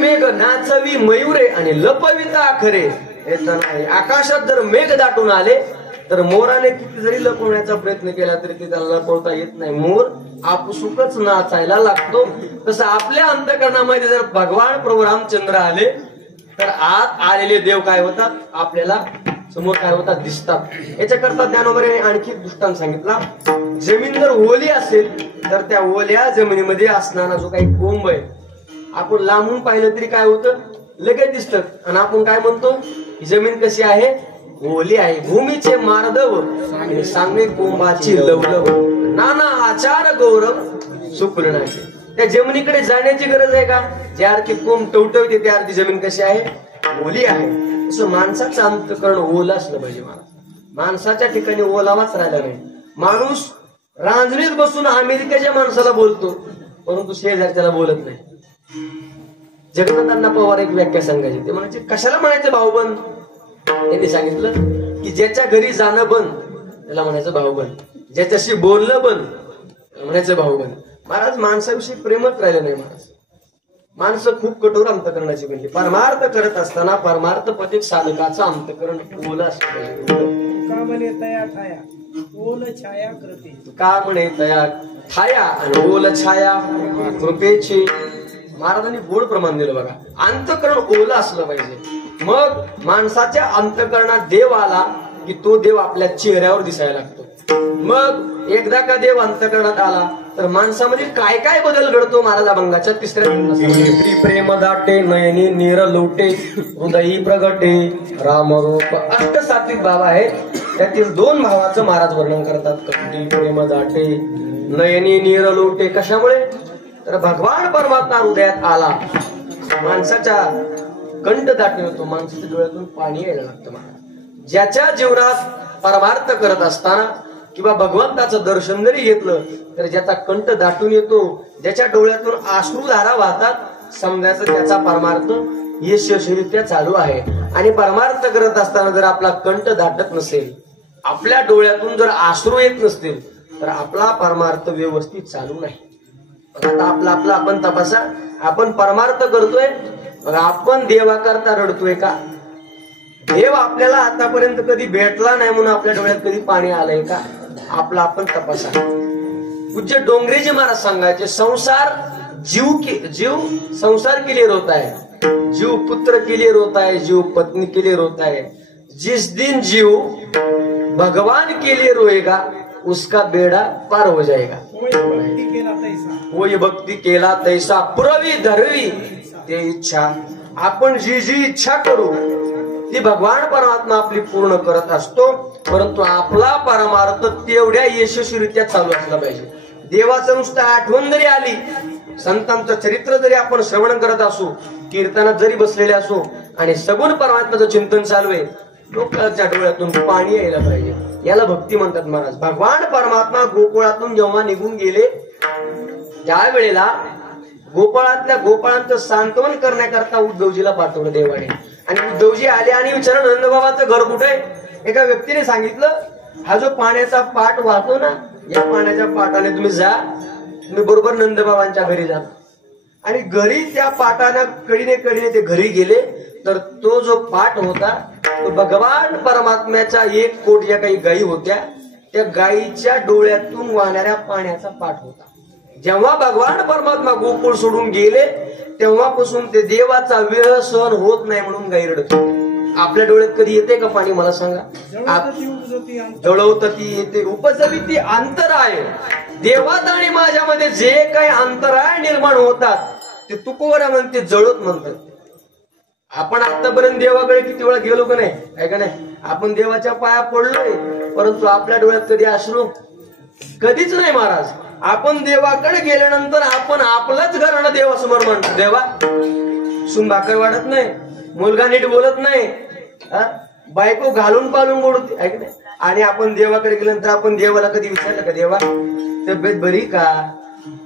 मेघ नाचवी मयुरे आणि लपविता खरे येत नाही. आकाशात जर मेघ दाटून आले तर मोराने किती जरी लपवण्याचा प्रयत्न केला तरी ते त्याला लपवता येत नाही. मोर आपसुकच नाचायला लागतो. तसं आपल्या अंतःकरणामध्ये जर भगवान प्रभू रामचंद्र आले तर आत आलेले देव काय होतात, आपल्याला समोर काय होतात, दिसतात. याच्याकरता ज्ञानोबरे आणखी दृष्टांत सांगितला. जमीन जर ओली असेल तर त्या ओल्या जमिनीमध्ये असणारा जो काही कोंब आहे आपण लांबून पाहिलं तरी काय होतं, लगेच दिसतं. आणि आपण काय म्हणतो, ही जमीन कशी आहे, ओली आहे. भूमीचे मार्दव आणि सांगणे कोंबाची लवलव नाना आचार गौरव सुपूर्णाचे. त्या जमिनीकडे जाण्याची गरज आहे का? ज्या अर्थी कोंब टवटवते त्या अर्थी जमीन कशी आहे, ओली आहे. असं माणसाचं अंतःकरण ओलं असलं पाहिजे. मला माणसाच्या ठिकाणी ओलावाच राहिला नाही. माणूस रांजणीत बसून अमेरिकेच्या माणसाला बोलतो, परंतु शेजारच्याला बोलत नाही. जगन्नाथांना पवार एक व्याख्या सांगायची, ते म्हणायचे कशाला म्हणायचं भाऊबंद. त्यांनी सांगितलं की ज्याच्या घरी जाणं बंद त्याला म्हणायचं भाऊबंद, ज्याच्याशी बोलणं बंद म्हणायचं भाऊबंद. महाराज माणसाविषयी प्रेमच राहिलं नाही. माणसं खूप कठोर अंतकरणाची बनली. परमार्थ करत असताना परमार्थ पथिक साधकाचं अंतकरण ओलं असतं. का म्हणे तया ठाया ओल छाया करते. का म्हणे तया ठाया आणि ओल छाया कृपेची. महाराजांनी गोड प्रमाण दिलं बघा. अंतकरण ओलं असलं पाहिजे. मग माणसाच्या अंतकरणात देव आला की तो देव आपल्या चेहऱ्यावर दिसायला लागतो. मग एकदा का देव अंतकरणात आला तर माणसामध्ये काय काय बदल घडतो. महाराज अभंगाच्या तिसऱ्या प्रेम दाटे नयनी नीर लोटे हृदयी प्रगटे रामरूप. अष्टसात्विक भाव आहेत, त्यातील 2 भावाचं महाराज वर्णन करतात. कधी प्रेम दाटे नयनी नीर लोटे. कशामुळे तर भगवान परमात्मा हृदयात आला, माणसाच्या कंठ दाटून होतो, माणसाच्या डोळ्यातून पाणी यायला लागतं. महाराज ज्याच्या जीवनात परमार्थ करत असताना किंवा भगवंताचं दर्शन जरी घेतलं तर ज्याचा कंठ दाटून येतो, ज्याच्या डोळ्यातून अश्रुधारा वाहतात, समजायचं त्याचा परमार्थ यशस्वीरित्या चालू आहे. आणि परमार्थ करत असताना जर आपला कंठ दाटत नसेल, आपल्या डोळ्यातून जर अश्रू येत नसतील तर आपला परमार्थ व्यवस्थित चालू नाही. आता आपला आपण तपासा. आपण परमार्थ करतोय, आपण देवाकरता रडतोय का? देव आपल्याला आतापर्यंत कधी भेटला नाही म्हणून आपल्या डोळ्यात कधी पाणी आलंय का? आपला आपण तपासा. पूज्य डोंगरेजी महाराज सांगायचे, संसार जीव संसार के लिए रोता है, जीव पुत्र के लिए रोता है, जीव पत्नी के लिए रोता है. जिस दिन जीव भगवान के लिए रोएगा उसका बेड़ा पार हो जाएगा. वही भक्ती केला तैसा पुरवी धरवी ते इच्छा. आपण जी जी इच्छा करू ती भगवान परमात्मा आपली पूर्ण करत असतो, परंतु आपला परमार्थ तेवढ्या यशस्वीरित्या चालू असला पाहिजे. देवाचं नुसतं आठवण जरी आली, संतांचं चरित्र जरी आपण श्रवण करत असू, कीर्तनात जरी बसलेले असू आणि सगुण परमात्म्याचं चिंतन चालू आहे, लोकांच्या डोळ्यातून पाणी यायला पाहिजे. याला भक्ती म्हणतात महाराज. भगवान परमात्मा गोकुळातून जेव्हा निघून गेले त्यावेळेला गोपाळातल्या गोपाळांचं सांत्वन करण्याकरता उद्धवजीला पाठवलं देवाने. आणि उद्धवजी आले आणि विचारलं नंदबाबाचं घर कुठे? एका व्यक्तीने सांगितलं, हा जो पाण्याचा पाट वाहतो ना, या पाण्याच्या पाटाने तुम्ही जा, तुम्ही बरोबर नंदबाबांच्या घरी जा. आणि घरी त्या पाटाना कडीने ते घरी गेले तर तो जो पाट होता तो भगवान परमात्म्याच्या 1 कोट ज्या काही गायी होत्या त्या गायीच्या डोळ्यातून वाहणाऱ्या पाण्याचा पाठ होता. जेव्हा भगवान परमात्मा गोकुळ सोडून गेले तेव्हापासून ते देवाचा विरह सहन होत नाही म्हणून गायी रडत. आपल्या डोळ्यात कधी येते का पाणी? मला सांगा. जळवती येते, उपजवी ती अंतराय. देवात आणि माझ्यामध्ये जे काही अंतराय निर्माण होतात ते तुकोवरा म्हणते, जळत म्हणतात. आपण आतापर्यंत देवाकडे किती वेळा गेलो का नाही? आहे का नाही? आपण देवाच्या पाया पडलोय, परंतु आपल्या डोळ्यात कधी अश्रू कधीच नाही महाराज. आपण देवाकडे गेल्यानंतर आपण आपलंच घराणं देवासमोर म्हणतो. देवा सुन भाकर वाढत नाही, मुलगा नीट बोलत नाही, बायको घालून पालून गोडते, आहे का नाही? आणि आपण देवाकडे गेल्यानंतर आपण देवाला कधी विचारलं का, देवा तब्येत बरी का?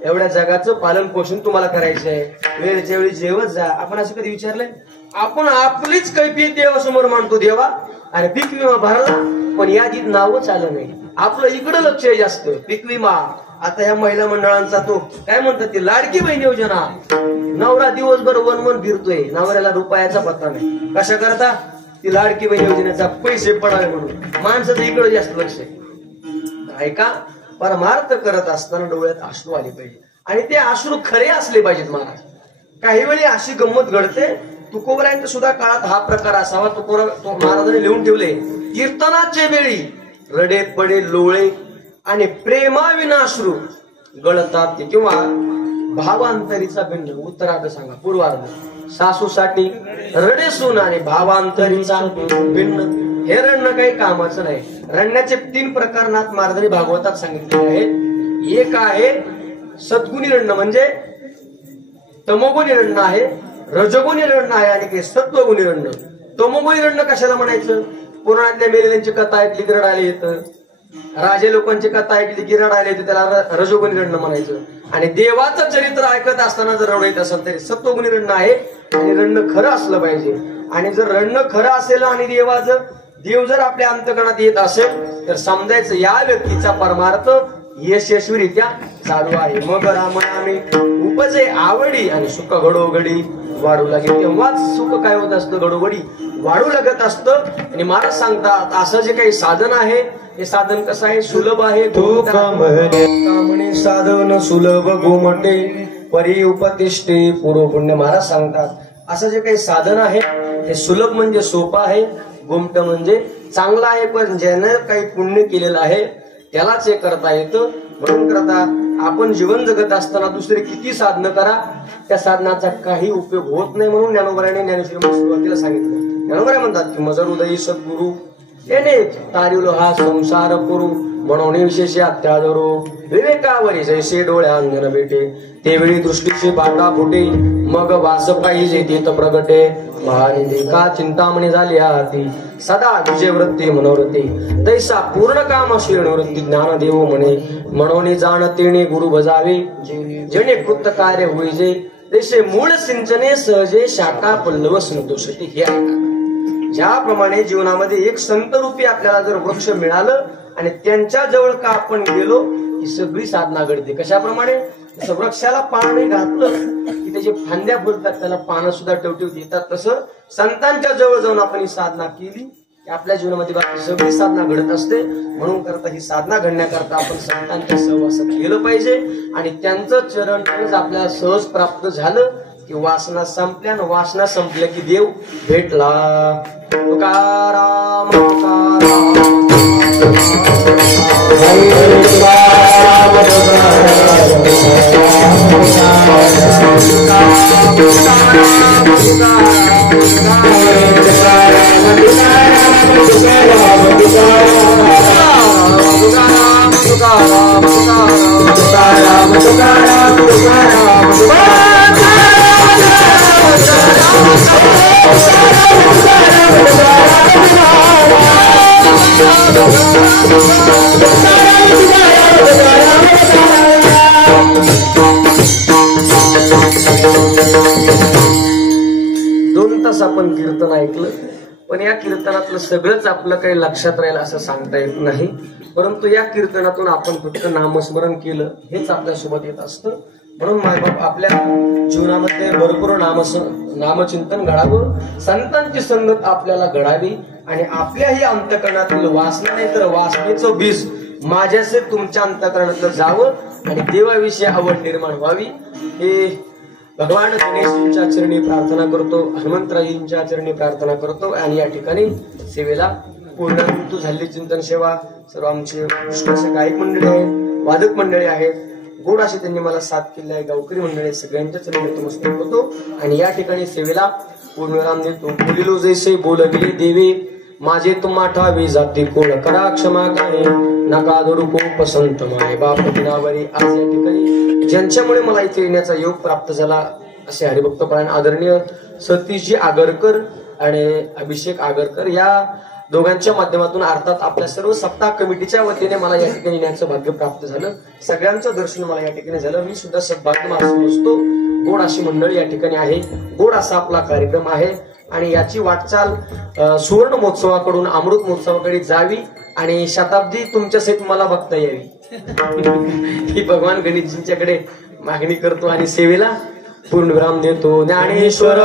एवढ्या जगाचं पालन पोषण तुम्हाला करायचंय, वेळच्या वेळी जेवत जा. आपण असं कधी विचारलंय? आपण आपलीच कैफियत देवासमोर मांडतो. देवा अरे पीक विमा भरला पण यादीत नावच आलं नाही. आपलं इकडं लक्ष आहे जास्त. पीक विमा, आता ह्या महिला मंडळांचा तो काय म्हणतात ते लाडकी बहीण योजना, नवरा दिवसभर वन फिरतोय, नवऱ्याला रुपयाचा पत्ता नाही. कशा करता? ती लाडकी बहीण योजनेचा पैसे पडावे म्हणून माणसाचं इकडं जास्त लक्ष आहे. ऐका, परमार्थ करत असताना डोळ्यात अश्रू आले पाहिजे आणि ते अश्रू खरे असले पाहिजेत महाराज. काही वेळी अशी गंमत घडते, तुकोबरायांच्या सुद्धा काळात हा प्रकार असावा. महाराजांनी लिहून ठेवले, कीर्तनाचे वेळी रडे पडे लोळे आणि प्रेमाविनाश्रू गळतात ते, किंवा भावांतरीचा भिन्न. उत्तरार्ध सांगा, पूर्वार्ध. सासूसाठी रडे सून आणि भावांतरीचा भिन्न. हे रडणं काही कामाचं नाही. रडण्याचे 3 प्रकार नाथ महाराजांनी भागवतात सांगितलेले आहेत. एक आहे सद्गुणी रडणं, म्हणजे तमोगुणी रडणं आहे, रजगुणी रडणं आहे आणि सत्वगुणी रडणं. तमोगुणी रडणं कशाला म्हणायचं? पुराणातल्या मेलेल्यांची कथा ऐकली की रडायला येतं, राजे लोकांची कथा ऐकली की रडायला येते, त्याला रजोगुणी रडणं म्हणायचं. आणि देवाचं चरित्र ऐकत असताना जर रडू येत असेल तरी सत्वगुणी रडणं आहे. आणि रडणं खरं असलं पाहिजे. आणि जर रडणं खरं असेल आणि देव जर आपल्या अंतकरणात येत असेल तर समजायचं या व्यक्तीचा परमार्थ यशस्वीरित्या चालू आहे. मग रामनामे उपजे आवडी आणि सुख घडोघडी वाढू लागेल. तेव्हाच सुख काय होत असतं, घडोघडी वाढू लागत असतं. आणि महाराज सांगतात असं जे काही साधन आहे हे साधन कसं आहे, सुलभ आहे. म्हणे साधन सुलभ गोमटे परी उपतिष्ठे पूर्व पुण्य. महाराज सांगतात असं जे काही साधन आहे हे सुलभ म्हणजे सोपं आहे, गोमट म्हणजे चांगलं आहे. पण ज्यानं काही पुण्य केलेलं आहे त्यालाच हे करता येतं. म्हणून करता आपण जीवन जगत असताना दुसरे किती साधनं करा त्या साधनाचा काही उपयोग होत नाही. म्हणून ज्ञानोबराने ज्ञानेश्वरी सुरुवातीला सांगितलं. ज्ञानोबरा म्हणतात की मजर उदयी सद्गुरु येणे तारिलो हा संसार पुरू म्हणून विशेष अत्यादरो विवेकावरी जैसे डोळे अंजन भेटे तेवेळी दृष्टीची बाटा फुटे मग वास पाहिजे तेत प्रगटे महानिधी का चिंतामणी झाली हाती सदा विजय वृत्ती मनोवृत्ती तैसा पूर्ण काम अशी मनोवृत्ती ज्ञान देव म्हणे म्हणून जाणतेने गुरु बजावे जेणे कृत कार्य होईजे तैसे मूळ सिंचने सहजे शाखा पल्लव संतोषते. हे ऐका, ज्याप्रमाणे जीवनामध्ये एक संत रूपी आपल्याला जर वृक्ष मिळालं आणि त्यांच्या जवळ का आपण गेलो ही सगळी साधना घडते. कशाप्रमाणे, जसं वृक्षाला पाणी घातलं की त्याची फांद्या फुलतात, त्याला पानं सुद्धा टवटवीत येतात. तसं संतांच्या जवळ जाऊन आपण ही साधना केली की आपल्या जीवनामध्ये बाकी सगळी साधना घडत असते. म्हणून करता ही साधना घडण्याकरता आपण संतांच्या सहवासात केलं पाहिजे. आणि त्यांचं चरण आपल्याला सहज प्राप्त झालं की वासना संपल्या, वासना संपल्या की देव भेटला. तुकाराम दोन तास आपण कीर्तन ऐकलं, पण या कीर्तनातलं सगळंच आपलं काही लक्षात राहील असं सांगता येत नाही. परंतु या कीर्तनातून आपण फक्त नामस्मरण केलं हेच आपल्यासोबत येत असतं. म्हणून मायबाप आपल्या जीवनामध्ये भरपूर नामचिंतन घडावं, संतांची संगत आपल्याला घडावी आणि आपल्याही अंतकरणातील वासना नाही तर वासनेचं बीज माझ्याचे तुमच्या अंतकरणातलं जावं आणि देवाविषयी आवड निर्माण व्हावी. हे भगवान गणेशजींच्या चरणी प्रार्थना करतो, हनुमंतराजींच्या चरणी प्रार्थना करतो. आणि या ठिकाणी सेवेला पूर्ण झालेली चिंतन सेवा सर्व आमचे उत्कृष्ट गायक मंडळी आहेत, वादक मंडळी आहेत, गोड अशी त्यांनी मला साथ केली आहे, गावकरी मंडळी सगळ्यांच्या चरणी नतमस्तक होतो. आणि या ठिकाणी सेवेला पूर्णविराम देतो. बोलिलो जैसे बोलविले देवे माझे तुम्हा ठावे जाती कोण करा क्षमा काय नका धरू कोप संत माय बाप दिनावरी. आज या ठिकाणी ज्यांच्यामुळे मला इथे येण्याचा योग प्राप्त झाला असे हरिभक्त परायण आदरणीय सतीशजी आगरकर आणि अभिषेक आगरकर या दोघांच्या माध्यमातून अर्थात आपल्या सर्व सप्ताह कमिटीच्या वतीने मला या ठिकाणी येण्याचं भाग्य प्राप्त झालं. सगळ्यांचं दर्शन मला या ठिकाणी झालं. मी सुद्धा सद्भाग्य समजतो. गोड अशी मंडळी या ठिकाणी आहे, गोड असा आपला कार्यक्रम आहे आणि याची वाटचाल सुवर्ण महोत्सवाकडून अमृत महोत्सवाकडे जावी आणि शताब्दी तुमच्या सहित मला बघता यावी ही भगवान गणेशजींच्याकडे मागणी करतो आणि सेवेला पूर्णविराम देतो. ज्ञानेश्वर